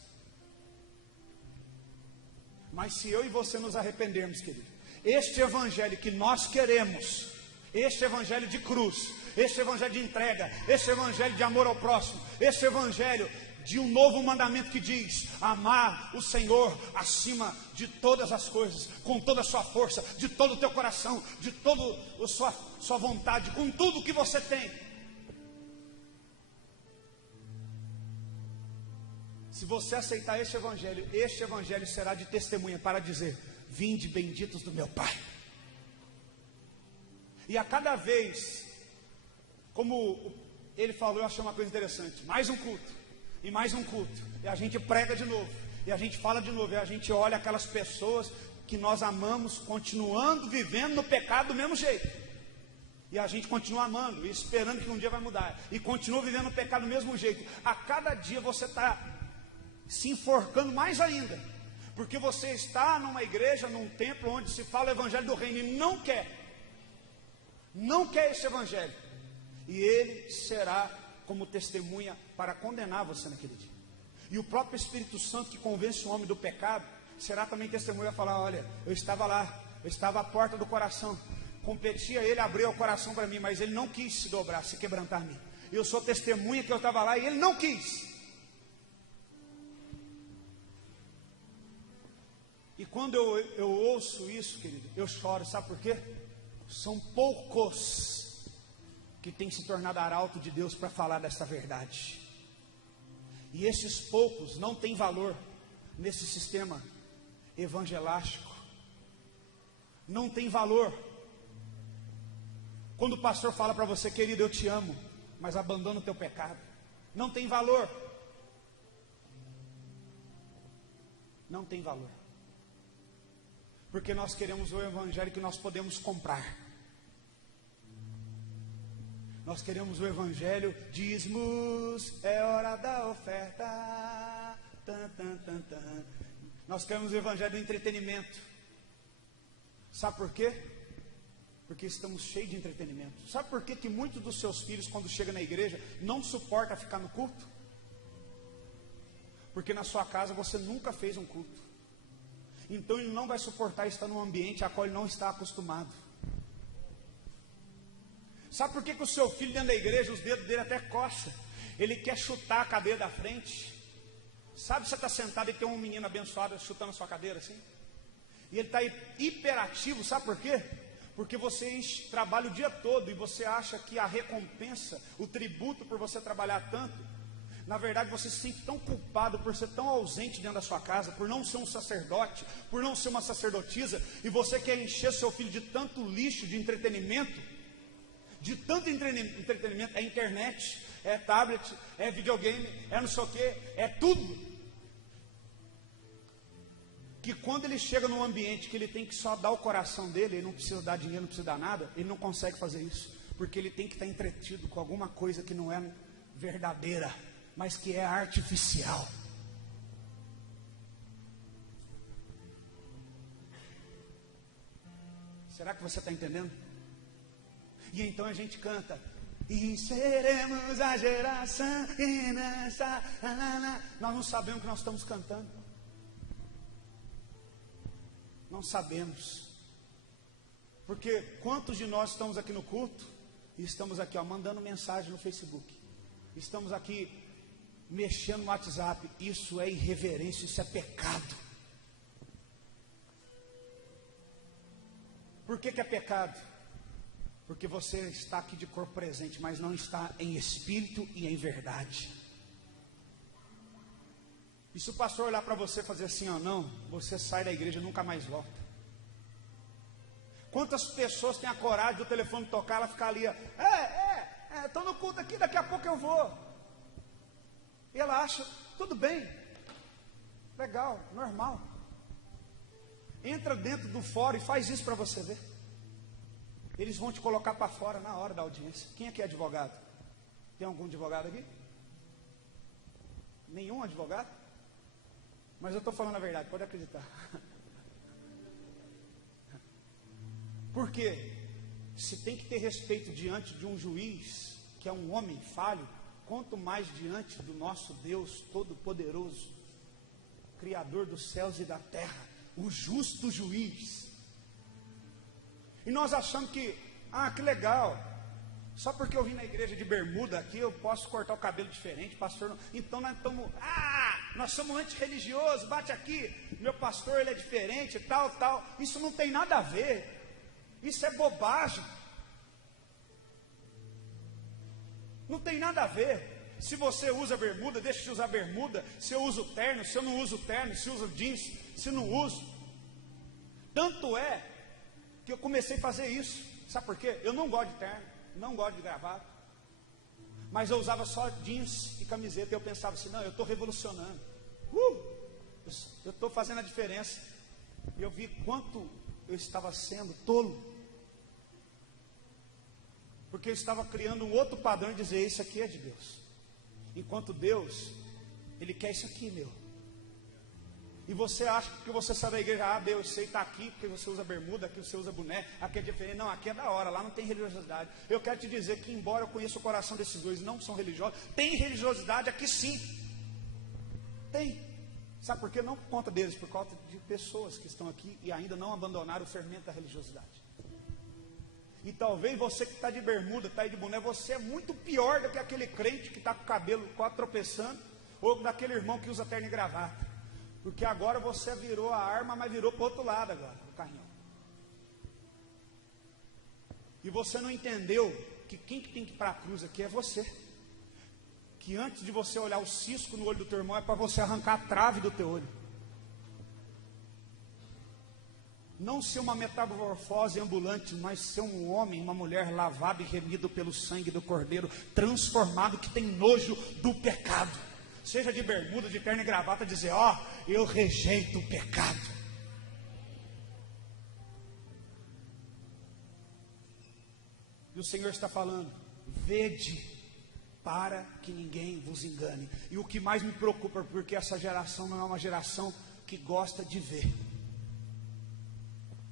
Mas se eu e você nos arrependermos, querido, este evangelho que nós queremos, este evangelho de cruz, este evangelho de entrega, este evangelho de amor ao próximo, este evangelho de um novo mandamento que diz: amar o Senhor acima de todas as coisas, com toda a sua força, de todo o teu coração, de toda a sua vontade, com tudo que você tem. Se você aceitar este evangelho será de testemunha para dizer: vinde benditos do meu Pai. E a cada vez, como ele falou, eu achei uma coisa interessante: mais um culto, e mais um culto, e a gente prega de novo, e a gente fala de novo, e a gente olha aquelas pessoas que nós amamos, continuando vivendo no pecado do mesmo jeito, e a gente continua amando, e esperando que um dia vai mudar, e continua vivendo no pecado do mesmo jeito. A cada dia você está se enforcando mais ainda, porque você está numa igreja, num templo onde se fala o evangelho do reino, e não quer esse evangelho, e ele será como testemunha para condenar você naquele dia. E o próprio Espírito Santo, que convence o homem do pecado, será também testemunha, vai falar: olha, eu estava lá, eu estava à porta do coração, competia ele abrir o coração para mim, mas ele não quis se dobrar, se quebrantar a mim. Eu sou testemunha que eu estava lá e ele não quis. E quando eu ouço isso, querido, eu choro, sabe por quê? São poucos que têm se tornado arauto de Deus para falar desta verdade. E esses poucos não têm valor nesse sistema evangelástico. Não tem valor. Quando o pastor fala para você: querido, eu te amo, mas abandona o teu pecado. Não tem valor. Não tem valor. Porque nós queremos o evangelho que nós podemos comprar. Nós queremos o evangelho, dízimos, é hora da oferta. Tan, tan, tan, tan. Nós queremos o evangelho do entretenimento. Sabe por quê? Porque estamos cheios de entretenimento. Sabe por quê que muitos dos seus filhos, quando chegam na igreja, não suportam ficar no culto? Porque na sua casa você nunca fez um culto. Então ele não vai suportar estar num ambiente a qual ele não está acostumado. Sabe por que o seu filho dentro da igreja, os dedos dele até coçam? Ele quer chutar a cadeira da frente. Sabe, você está sentado e tem um menino abençoado chutando a sua cadeira assim? E ele está hiperativo, sabe por quê? Porque você trabalha o dia todo e você acha que a recompensa, o tributo por você trabalhar tanto, na verdade você se sente tão culpado por ser tão ausente dentro da sua casa, por não ser um sacerdote, por não ser uma sacerdotisa, e você quer encher seu filho de tanto lixo, de entretenimento, de tanto entretenimento, é internet, é tablet, é videogame, é não sei o que, é tudo, que quando ele chega num ambiente que ele tem que só dar o coração dele, ele não precisa dar dinheiro, não precisa dar nada, ele não consegue fazer isso, porque ele tem que estar entretido com alguma coisa que não é verdadeira, mas que é artificial. Será que você está entendendo? E então a gente canta: e seremos a geração que nessa... Nós não sabemos o que nós estamos cantando. Não sabemos. Porque quantos de nós estamos aqui no culto e estamos aqui, mandando mensagem no Facebook, estamos aqui mexendo no WhatsApp? Isso é irreverência, isso é pecado. Por que é pecado? Porque você está aqui de corpo presente, mas não está em espírito e em verdade. E se o pastor olhar para você e fazer assim: ó, não, você sai da igreja e nunca mais volta. Quantas pessoas têm a coragem do telefone tocar, ela ficar ali: estou no culto aqui, daqui a pouco eu vou. E ela acha, tudo bem, legal, normal. Entra dentro do fórum e faz isso para você ver. Eles vão te colocar para fora na hora da audiência. Quem aqui é advogado? Tem algum advogado aqui? Nenhum advogado? Mas eu estou falando a verdade, pode acreditar. Por quê? Se tem que ter respeito diante de um juiz, que é um homem falho, quanto mais diante do nosso Deus Todo-Poderoso, Criador dos céus e da terra, o justo juiz. E nós achamos que legal, só porque eu vim na igreja de bermuda aqui, eu posso cortar o cabelo diferente, pastor não. Então nós estamos, nós somos antirreligiosos, bate aqui, meu pastor ele é diferente, tal. Isso não tem nada a ver, isso é bobagem. Não tem nada a ver. Se você usa bermuda, deixa de usar bermuda. Se eu uso terno, se eu não uso terno, se eu uso jeans, se não uso. Tanto é que eu comecei a fazer isso. Sabe por quê? Eu não gosto de terno, não gosto de gravata. Mas eu usava só jeans e camiseta. E eu pensava assim, não, eu estou revolucionando. Eu estou fazendo a diferença. E eu vi quanto eu estava sendo tolo. Porque eu estava criando um outro padrão e dizer, isso aqui é de Deus. Enquanto Deus, Ele quer isso aqui, meu. E você acha que você sai da igreja, Deus, sei, está aqui, porque você usa bermuda, aqui você usa boné, aqui é diferente. Não, aqui é da hora, lá não tem religiosidade. Eu quero te dizer que, embora eu conheça o coração desses dois, não são religiosos, tem religiosidade aqui sim. Tem. Sabe por quê? Não por conta deles, por conta de pessoas que estão aqui e ainda não abandonaram o fermento da religiosidade. E talvez você que está de bermuda, está aí de boné, você é muito pior do que aquele crente que está com o cabelo quase tropeçando, ou daquele irmão que usa terno e gravata. Porque agora você virou a arma, mas virou para o outro lado agora, o carrinho. E você não entendeu que quem que tem que ir para a cruz aqui é você. Que antes de você olhar o cisco no olho do teu irmão, é para você arrancar a trave do teu olho. Não ser uma metamorfose ambulante, mas ser um homem, uma mulher lavado e remido pelo sangue do Cordeiro, transformado, que tem nojo do pecado. Seja de bermuda, de terno e gravata, dizer, eu rejeito o pecado. E o Senhor está falando, vede, para que ninguém vos engane. E o que mais me preocupa, porque essa geração não é uma geração que gosta de ver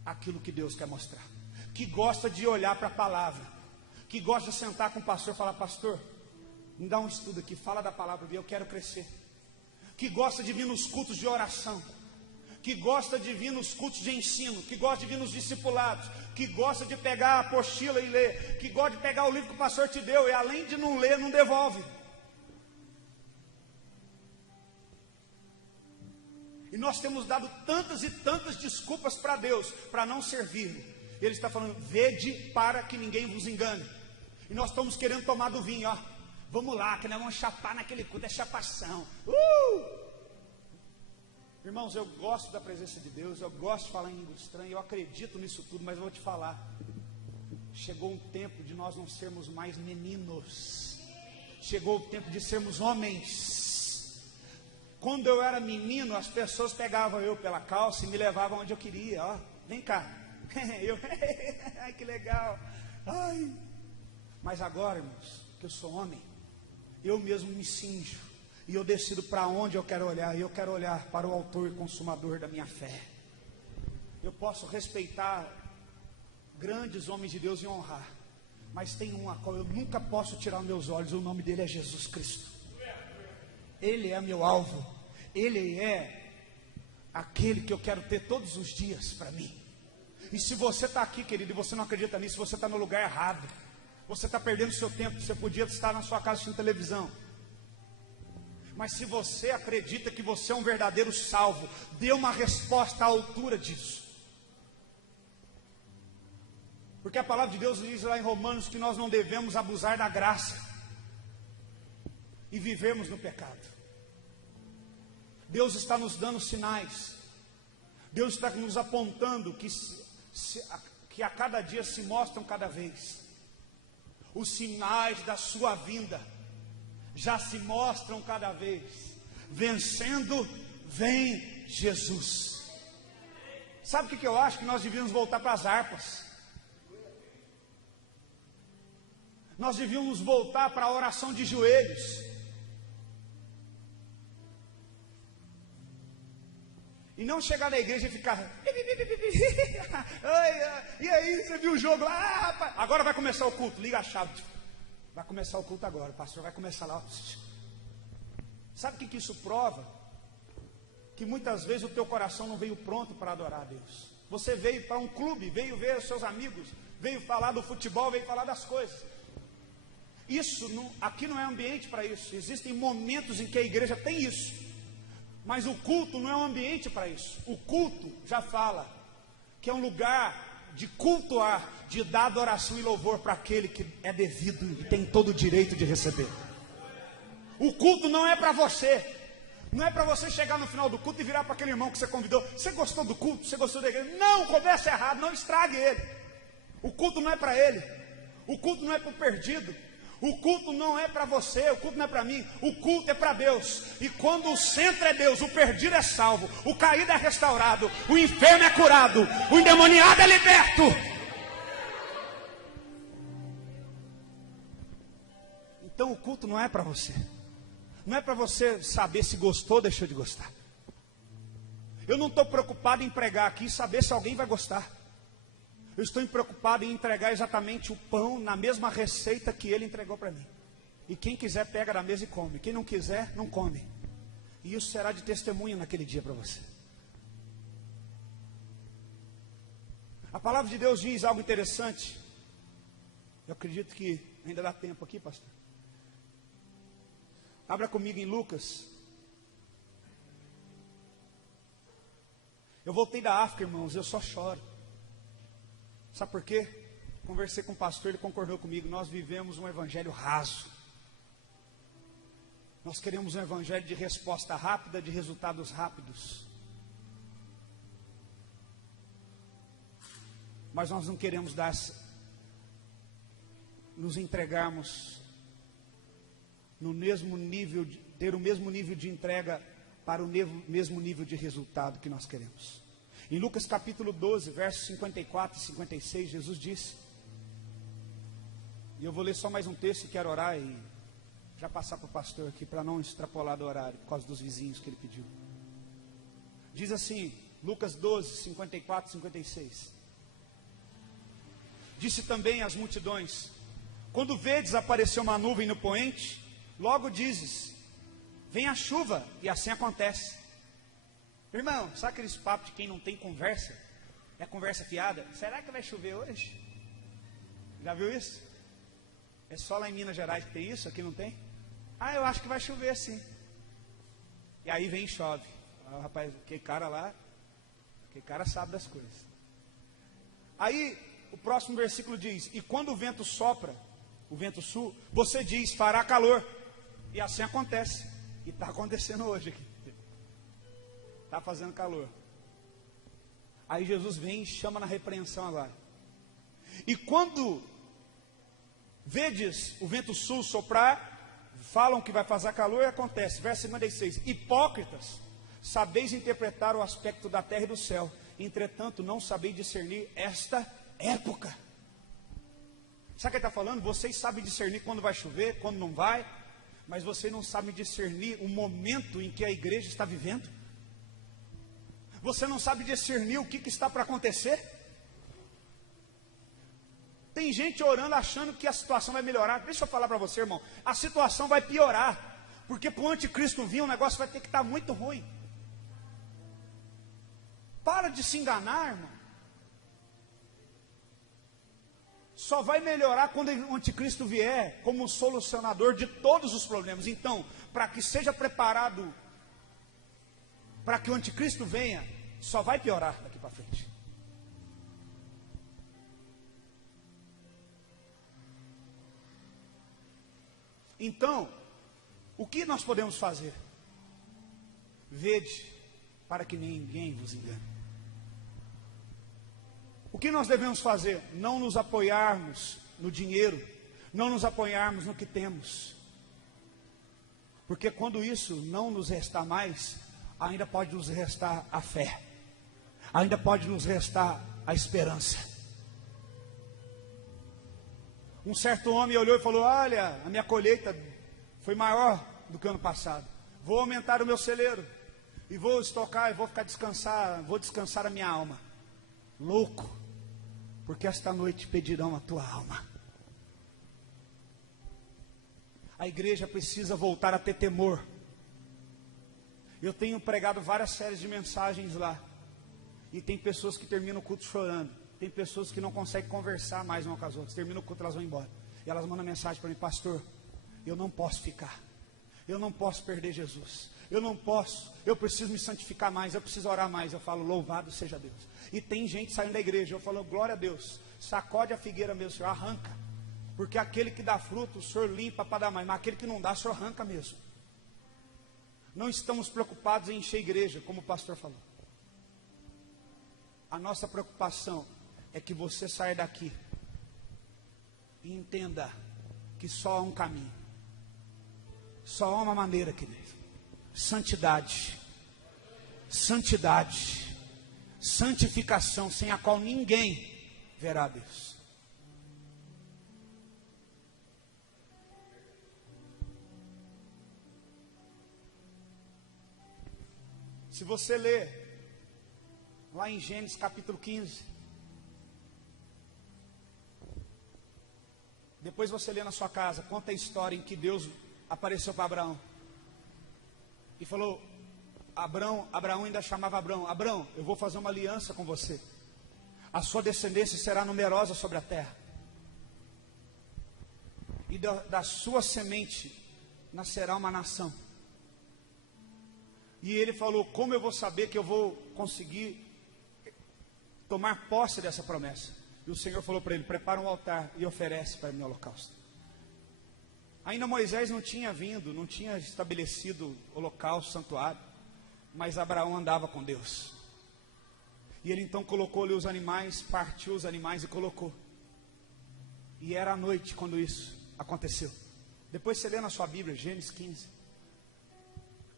aquilo que Deus quer mostrar, que gosta de olhar para a palavra, que gosta de sentar com o pastor e falar, pastor, me dá um estudo aqui, fala da palavra, eu quero crescer. Que gosta de vir nos cultos de oração, que gosta de vir nos cultos de ensino, que gosta de vir nos discipulados, que gosta de pegar a apostila e ler, que gosta de pegar o livro que o pastor te deu e além de não ler, não devolve. E nós temos dado tantas e tantas desculpas para Deus, para não servir. Ele está falando, vede para que ninguém vos engane. E nós estamos querendo tomar do vinho, vamos lá, que nós vamos chapar naquele culto, é chapação. Irmãos, eu gosto da presença de Deus, eu gosto de falar em língua estranha, eu acredito nisso tudo, mas eu vou te falar, chegou um tempo de nós não sermos mais meninos, chegou o tempo de sermos homens. Quando eu era menino, as pessoas pegavam eu pela calça e me levavam onde eu queria, vem cá, ai que legal, mas agora, irmãos, que eu sou homem, eu mesmo me cinjo, e eu decido para onde eu quero olhar, e eu quero olhar para o autor e consumador da minha fé. Eu posso respeitar grandes homens de Deus e honrar, mas tem um a qual eu nunca posso tirar os meus olhos, o nome dele é Jesus Cristo. Ele é meu alvo, ele é aquele que eu quero ter todos os dias para mim. E se você está aqui, querido, e você não acredita nisso, você está no lugar errado. Você está perdendo seu tempo. Você podia estar na sua casa assistindo televisão. Mas se você acredita que você é um verdadeiro salvo, dê uma resposta à altura disso. Porque a palavra de Deus diz lá em Romanos que nós não devemos abusar da graça e vivermos no pecado. Deus está nos dando sinais. Deus está nos apontando que a cada dia se mostram cada vez. Os sinais da sua vinda já se mostram cada vez. Vencendo, vem Jesus. Sabe o que eu acho? Que nós devíamos voltar para as harpas. Nós devíamos voltar para a oração de joelhos. E não chegar na igreja e ficar. E aí, você viu o jogo lá? Rapaz. Agora vai começar o culto. Liga a chave. Vai começar o culto agora. O pastor vai começar lá. Sabe o que isso prova? Que muitas vezes o teu coração não veio pronto para adorar a Deus. Você veio para um clube, veio ver os seus amigos, veio falar do futebol, veio falar das coisas. Isso aqui não é ambiente para isso. Existem momentos em que a igreja tem isso. Mas o culto não é um ambiente para isso. O culto já fala que é um lugar de cultuar, de dar adoração e louvor para aquele que é devido e tem todo o direito de receber. O culto não é para você. Não é para você chegar no final do culto e virar para aquele irmão que você convidou. Você gostou do culto? Você gostou da igreja? Não, comece errado, não estrague ele. O culto não é para ele. O culto não é para o perdido. O culto não é para você, o culto não é para mim, o culto é para Deus. E quando o centro é Deus, o perdido é salvo, o caído é restaurado, o enfermo é curado, o endemoniado é liberto. Então o culto não é para você. Não é para você saber se gostou ou deixou de gostar. Eu não estou preocupado em pregar aqui e saber se alguém vai gostar. Eu estou preocupado em entregar exatamente o pão na mesma receita que ele entregou para mim. E quem quiser pega da mesa e come. Quem não quiser, não come. E isso será de testemunho naquele dia para você. A palavra de Deus diz algo interessante. Eu acredito que ainda dá tempo aqui, pastor. Abra comigo em Lucas. Eu voltei da África, irmãos, eu só choro. Sabe por quê? Conversei com o pastor, ele concordou comigo. Nós vivemos um evangelho raso. Nós queremos um evangelho de resposta rápida, de resultados rápidos. Mas nós não queremos nos entregarmos no mesmo nível, ter o mesmo nível de entrega para o mesmo nível de resultado que nós queremos. Em Lucas capítulo 12, versos 54 e 56, Jesus disse, e eu vou ler só mais um texto e quero orar e já passar para o pastor aqui, para não extrapolar do horário, por causa dos vizinhos que ele pediu. Diz assim, Lucas 12, 54 e 56. Disse também às multidões, quando vedes aparecer uma nuvem no poente, logo dizes, vem a chuva, e assim acontece. Irmão, sabe aqueles papos de quem não tem conversa? É conversa fiada? Será que vai chover hoje? Já viu isso? É só lá em Minas Gerais que tem isso? Aqui não tem? Ah, eu acho que vai chover sim. E aí vem e chove. Ah, rapaz, aquele cara lá, aquele cara sabe das coisas. Aí, o próximo versículo diz, e quando o vento sopra, o vento sul, você diz, fará calor. E assim acontece. E está acontecendo hoje aqui. Está fazendo calor. Aí Jesus vem e chama na repreensão agora. E quando vedes o vento sul soprar, falam que vai fazer calor e acontece. Verso 56. Hipócritas, sabeis interpretar o aspecto da terra e do céu, entretanto não sabeis discernir esta época. Sabe o que ele está falando? Vocês sabem discernir quando vai chover, quando não vai, mas vocês não sabem discernir o momento em que a igreja está vivendo. Você não sabe discernir o que está para acontecer. Tem gente orando achando que a situação vai melhorar. Deixa eu falar para você, irmão, a situação vai piorar, porque para o anticristo vir o negócio vai ter que estar muito ruim. Para de se enganar, irmão. Só vai melhorar quando o anticristo vier como solucionador de todos os problemas. Então, para que seja preparado, para que o anticristo venha, só vai piorar daqui para frente. Então, o que nós podemos fazer? Vede, para que ninguém vos engane. O que nós devemos fazer? Não nos apoiarmos no dinheiro, não nos apoiarmos no que temos. Porque quando isso não nos restar mais, ainda pode nos restar a fé, ainda pode nos restar a esperança. Um certo homem olhou e falou, olha, a minha colheita foi maior do que o ano passado, vou aumentar o meu celeiro, e vou estocar, e vou ficar descansar, vou descansar a minha alma. Louco, porque esta noite pedirão a tua alma. A igreja precisa voltar a ter temor. Eu tenho pregado várias séries de mensagens lá, e tem pessoas que terminam o culto chorando, tem pessoas que não conseguem conversar mais uma com as outras, termina o culto, elas vão embora, e elas mandam mensagem para mim, pastor, eu não posso ficar, eu não posso perder Jesus, eu não posso, eu preciso me santificar mais, eu preciso orar mais. Eu falo, louvado seja Deus. E tem gente saindo da igreja, eu falo, glória a Deus, sacode a figueira mesmo, Senhor, arranca, porque aquele que dá fruto, o Senhor limpa para dar mais, mas aquele que não dá, o Senhor arranca mesmo. Não estamos preocupados em encher a igreja, como o pastor falou. A nossa preocupação é que você saia daqui e entenda que só há um caminho, só há uma maneira, querido: santidade, santidade, santificação, sem a qual ninguém verá a Deus. Se você ler lá em Gênesis capítulo 15, depois você lê na sua casa, conta a história em que Deus apareceu para Abraão e falou: Abraão ainda chamava Abraão: Abraão, eu vou fazer uma aliança com você, a sua descendência será numerosa sobre a terra, e da sua semente nascerá uma nação. E ele falou: como eu vou saber que eu vou conseguir tomar posse dessa promessa? E o Senhor falou para ele: prepara um altar e oferece para mim o holocausto. Ainda Moisés não tinha vindo, não tinha estabelecido holocausto, santuário, mas Abraão andava com Deus. E ele então colocou ali os animais, partiu os animais e colocou. E era à noite quando isso aconteceu. Depois você lê na sua Bíblia, Gênesis 15.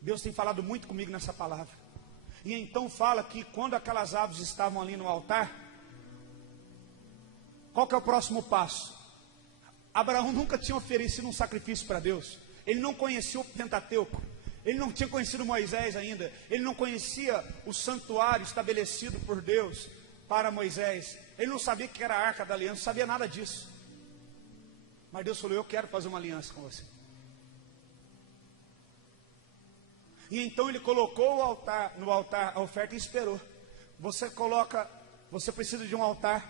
Deus tem falado muito comigo nessa palavra. E então fala que quando aquelas aves estavam ali no altar, qual que é o próximo passo? Abraão nunca tinha oferecido um sacrifício para Deus. Ele não conhecia o Pentateuco. Ele não tinha conhecido Moisés ainda. Ele não conhecia o santuário estabelecido por Deus para Moisés. Ele não sabia que era a Arca da Aliança, não sabia nada disso. Mas Deus falou: eu quero fazer uma aliança com você. E então ele colocou no altar a oferta e esperou. Você precisa de um altar,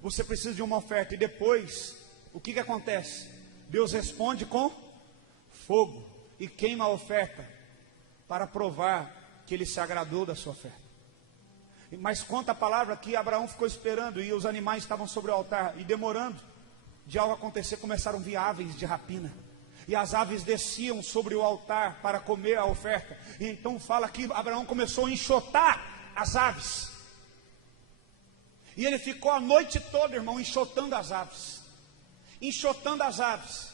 você precisa de uma oferta. E depois, o que acontece? Deus responde com fogo e queima a oferta, para provar que ele se agradou da sua oferta. Mas conta a palavra que Abraão ficou esperando, e os animais estavam sobre o altar, e demorando de algo acontecer, começaram a vir aves de rapina. E as aves desciam sobre o altar para comer a oferta. E então fala que Abraão começou a enxotar as aves. E ele ficou a noite toda, irmão, enxotando as aves. Enxotando as aves.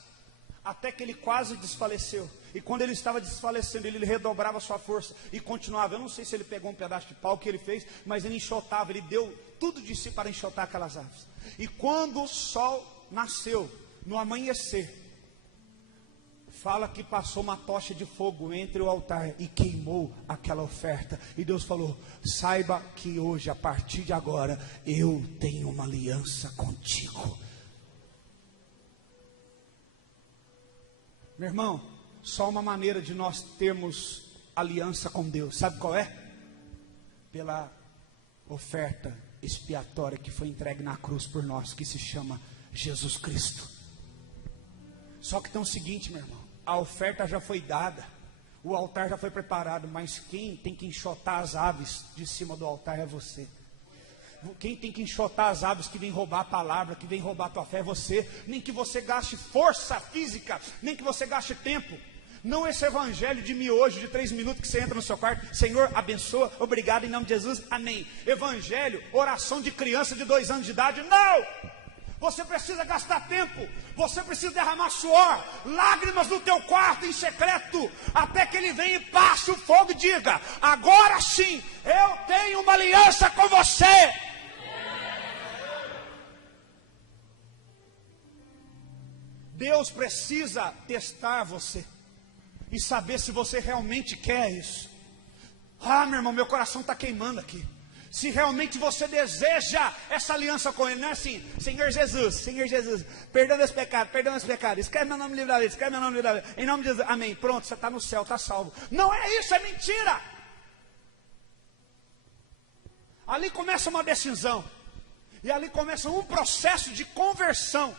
Até que ele quase desfaleceu. E quando ele estava desfalecendo, ele redobrava sua força e continuava. Eu não sei se ele pegou um pedaço de pau que ele fez, mas ele enxotava, ele deu tudo de si para enxotar aquelas aves. E quando o sol nasceu, no amanhecer, fala que passou uma tocha de fogo entre o altar e queimou aquela oferta. E Deus falou: saiba que hoje, a partir de agora, eu tenho uma aliança contigo. Meu irmão, só uma maneira de nós termos aliança com Deus, sabe qual é? Pela oferta expiatória que foi entregue na cruz por nós, que se chama Jesus Cristo. Só que tem o seguinte, meu irmão: a oferta já foi dada, o altar já foi preparado, mas quem tem que enxotar as aves de cima do altar é você. Quem tem que enxotar as aves que vem roubar a palavra, que vem roubar a tua fé é você. Nem que você gaste força física, nem que você gaste tempo. Não esse evangelho de miojo de 3 minutos que você entra no seu quarto: Senhor, abençoa, obrigado em nome de Jesus, amém. Evangelho, oração de criança de 2 anos de idade, não! Você precisa gastar tempo, você precisa derramar suor, lágrimas no teu quarto em secreto, até que ele venha e passe o fogo e diga: agora sim, eu tenho uma aliança com você. Deus precisa testar você e saber se você realmente quer isso. Ah, meu irmão, meu coração está queimando aqui. Se realmente você deseja essa aliança com Ele, não é assim: Senhor Jesus, perdoa meus pecados, escreve meu nome no livro da vida, escreve meu nome no livro da vida, em nome de Jesus, amém, pronto, você está no céu, está salvo. Não é isso, é mentira. Ali começa uma decisão, e ali começa um processo de conversão.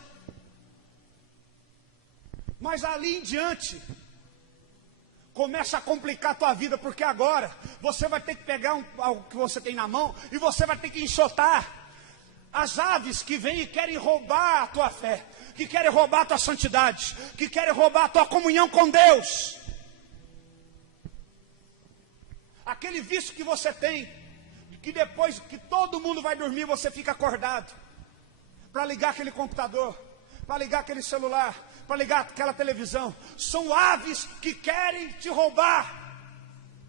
Mas ali em diante começa a complicar a tua vida, porque agora você vai ter que pegar algo que você tem na mão e você vai ter que enxotar as aves que vêm e querem roubar a tua fé, que querem roubar a tua santidade, que querem roubar a tua comunhão com Deus. Aquele vício que você tem, que depois que todo mundo vai dormir, você fica acordado para ligar aquele computador, para ligar aquele celular, para ligar aquela televisão. São aves que querem te roubar,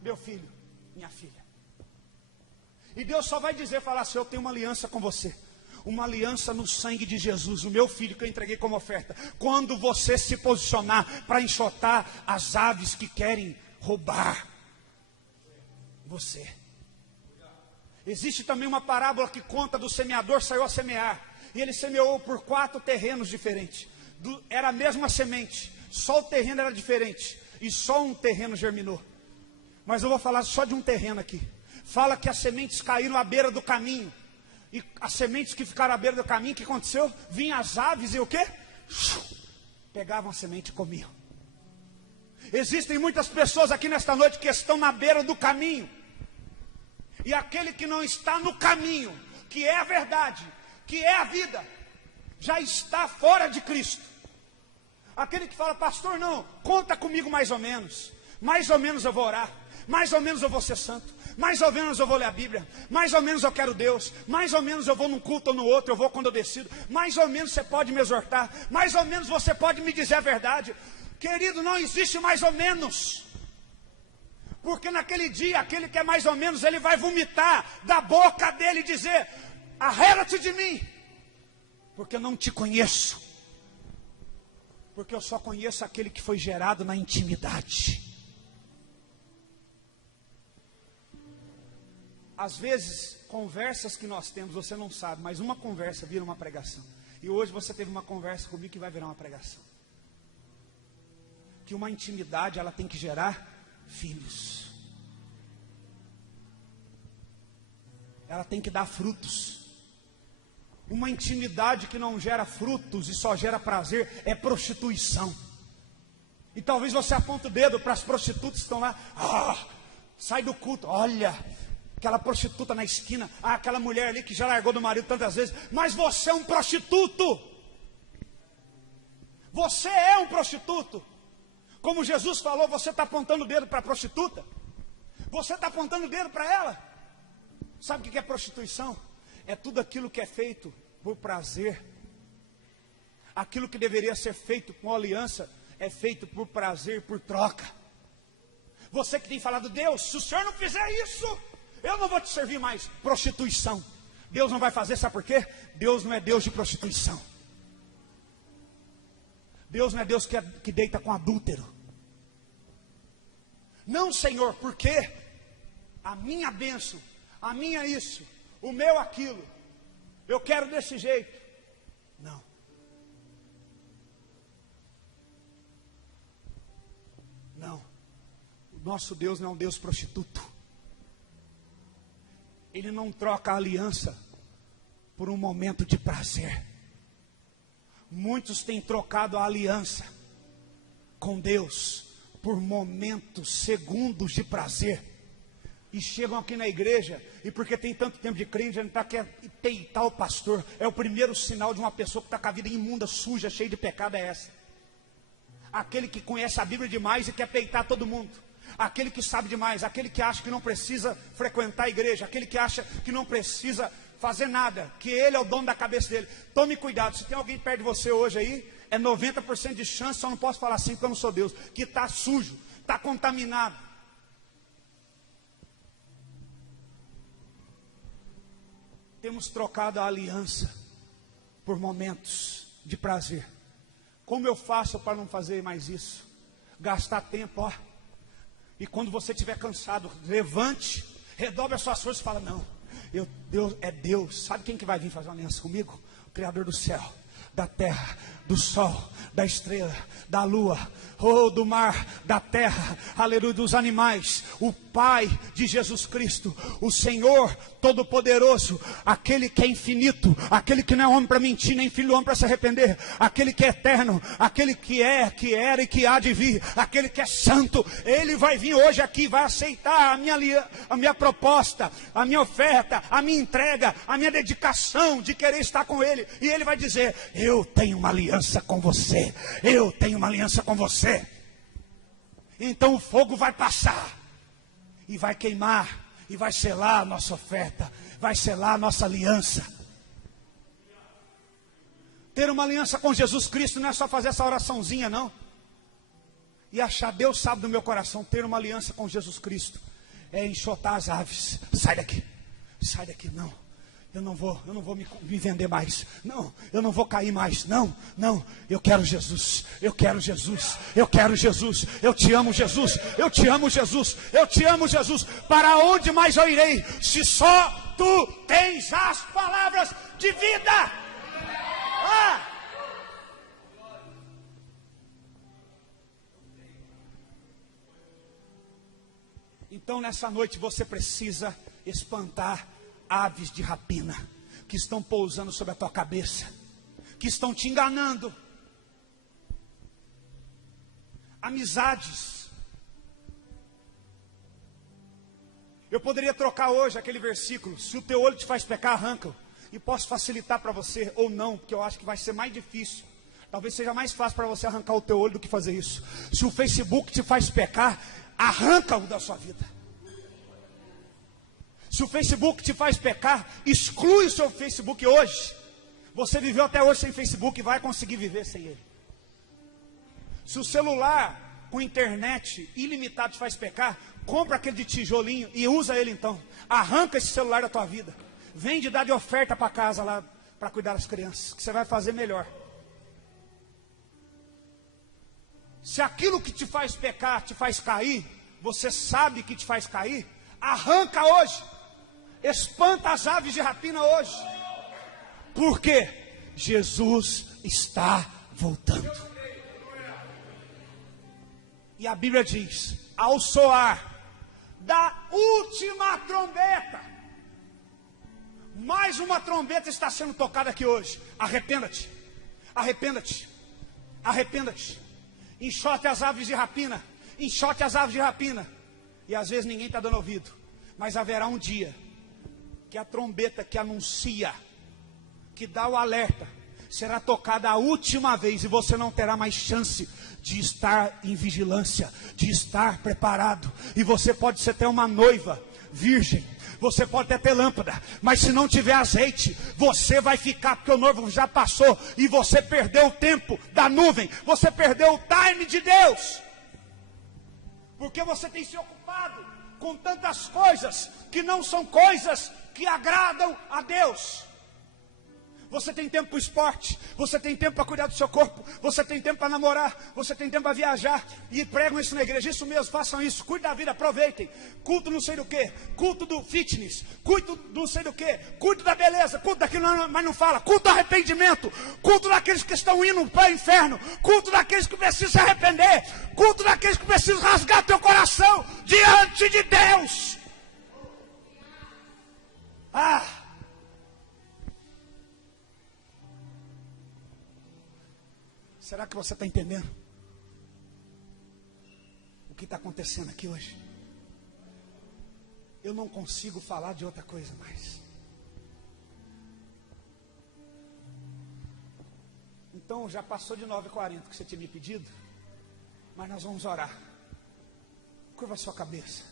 meu filho, minha filha. E Deus só vai falar assim: eu tenho uma aliança com você. Uma aliança no sangue de Jesus, o meu filho que eu entreguei como oferta. Quando você se posicionar para enxotar as aves que querem roubar você. Existe também uma parábola que conta do semeador saiu a semear. E ele semeou por 4 terrenos diferentes. Era a mesma semente, só o terreno era diferente. E só um terreno germinou. Mas eu vou falar só de um terreno aqui. Fala que as sementes caíram à beira do caminho. E as sementes que ficaram à beira do caminho, o que aconteceu? Vinham as aves e o quê? Pegavam a semente e comiam. Existem muitas pessoas aqui nesta noite que estão na beira do caminho. E aquele que não está no caminho, que é a verdade, que é a vida, já está fora de Cristo. Aquele que fala: pastor, não, conta comigo mais ou menos eu vou orar, mais ou menos eu vou ser santo, mais ou menos eu vou ler a Bíblia, mais ou menos eu quero Deus, mais ou menos eu vou num culto ou no outro, eu vou quando eu decido, mais ou menos você pode me exortar, mais ou menos você pode me dizer a verdade. Querido, não existe mais ou menos. Porque naquele dia, aquele que é mais ou menos, ele vai vomitar da boca dele e dizer: arreda-te de mim, porque eu não te conheço. Porque eu só conheço aquele que foi gerado na intimidade. Às vezes, conversas que nós temos, você não sabe, mas uma conversa vira uma pregação. E hoje você teve uma conversa comigo que vai virar uma pregação. Que uma intimidade, ela tem que gerar filhos. Ela tem que dar frutos. Uma intimidade que não gera frutos e só gera prazer é prostituição. E talvez você aponte o dedo para as prostitutas que estão lá. Sai do culto, olha, aquela prostituta na esquina, aquela mulher ali que já largou do marido tantas vezes. Mas você é um prostituto. Você é um prostituto. Como Jesus falou, você está apontando o dedo para a prostituta? Você está apontando o dedo para ela? Sabe o que é prostituição? É tudo aquilo que é feito por prazer. Aquilo que deveria ser feito com aliança é feito por prazer, por troca. Você que tem falado: Deus, se o Senhor não fizer isso, eu não vou te servir mais. Prostituição. Deus não vai fazer, sabe por quê? Deus não é Deus de prostituição. Deus não é Deus que deita com adúltero. Não, Senhor, porque a minha bênção, a minha isso, o meu aquilo, eu quero desse jeito. Não. Não. O nosso Deus não é um Deus prostituto. Ele não troca a aliança por um momento de prazer. Muitos têm trocado a aliança com Deus por momentos, segundos de prazer. E chegam aqui na igreja, e porque tem tanto tempo de crente, a gente quer peitar o pastor. É o primeiro sinal de uma pessoa que está com a vida imunda, suja, cheia de pecado, é essa. Aquele que conhece a Bíblia demais e quer peitar todo mundo. Aquele que sabe demais, aquele que acha que não precisa frequentar a igreja, aquele que acha que não precisa fazer nada, que ele é o dono da cabeça dele. Tome cuidado, se tem alguém perto de você hoje aí, é 90% de chance, só não posso falar assim porque eu não sou Deus, que está sujo, está contaminado. Temos trocado a aliança por momentos de prazer. Como eu faço para não fazer mais isso? Gastar tempo, ó. E quando você estiver cansado, levante, redobre as suas forças e fala: não, Deus é Deus. Sabe quem que vai vir fazer uma aliança comigo? O Criador do céu, da terra, do sol, da estrela, da lua, do mar, da terra, aleluia, dos animais, o Pai de Jesus Cristo, o Senhor Todo-Poderoso, aquele que é infinito, aquele que não é homem para mentir, nem filho do homem para se arrepender, aquele que é eterno, aquele que é, que era e que há de vir, aquele que é santo. Ele vai vir hoje aqui, vai aceitar a minha proposta, a minha oferta, a minha entrega, a minha dedicação de querer estar com Ele, e Ele vai dizer: eu tenho uma aliança com você, eu tenho uma aliança com você. Então o fogo vai passar e vai queimar, e vai selar a nossa oferta, vai selar a nossa aliança. Ter uma aliança com Jesus Cristo não é só fazer essa oraçãozinha, não. E achar, Deus sabe do meu coração, ter uma aliança com Jesus Cristo é enxotar as aves. Sai daqui, não. Eu não vou me vender mais. Não, eu não vou cair mais. Não, eu quero Jesus. Eu quero Jesus. Eu quero Jesus. Eu te amo, Jesus. Eu te amo, Jesus. Eu te amo, Jesus. Para onde mais eu irei? Se só tu tens as palavras de vida. Então nessa noite você precisa espantar aves de rapina que estão pousando sobre a tua cabeça, que estão te enganando. Amizades. Eu poderia trocar hoje aquele versículo: se o teu olho te faz pecar, arranca-o. E posso facilitar para você ou não, porque eu acho que vai ser mais difícil. Talvez seja mais fácil para você arrancar o teu olho do que fazer isso. Se o Facebook te faz pecar, arranca-o da sua vida. Se o Facebook te faz pecar, exclui o seu Facebook hoje. Você viveu até hoje sem Facebook e vai conseguir viver sem ele. Se o celular com internet ilimitado te faz pecar, compra aquele de tijolinho e usa ele então. Arranca esse celular da tua vida. Vende e dá de oferta para casa lá, para cuidar das crianças, que você vai fazer melhor. Se aquilo que te faz pecar te faz cair, você sabe que te faz cair, arranca hoje. Espanta as aves de rapina hoje. Por quê? Jesus está voltando. E a Bíblia diz: ao soar da última trombeta, mais uma trombeta está sendo tocada aqui hoje. Arrependa-te, arrependa-te, arrependa-te. Enxote as aves de rapina, enxote as aves de rapina. E às vezes ninguém está dando ouvido, mas haverá um dia que a trombeta que anuncia, que dá o alerta, será tocada a última vez, e você não terá mais chance de estar em vigilância, de estar preparado. E você pode ser até uma noiva virgem, você pode até ter lâmpada, mas se não tiver azeite, você vai ficar, porque o noivo já passou, e você perdeu o tempo da nuvem, você perdeu o time de Deus, porque você tem se ocupado com tantas coisas que não são coisas que agradam a Deus. Você tem tempo para o esporte, você tem tempo para cuidar do seu corpo, você tem tempo para namorar, você tem tempo para viajar, e pregam isso na igreja. Isso mesmo, façam isso, cuidem da vida, aproveitem. Culto não sei do que, culto do fitness, culto do não sei do que, culto da beleza, culto daquilo, mas não fala, culto do arrependimento, culto daqueles que estão indo para o inferno, culto daqueles que precisam se arrepender, culto daqueles que precisam rasgar teu coração diante de Deus. Será que você está entendendo o que está acontecendo aqui hoje? Eu não consigo falar de outra coisa mais. Então já passou de 9h40 que você tinha me pedido, mas nós vamos orar. Curva a sua cabeça.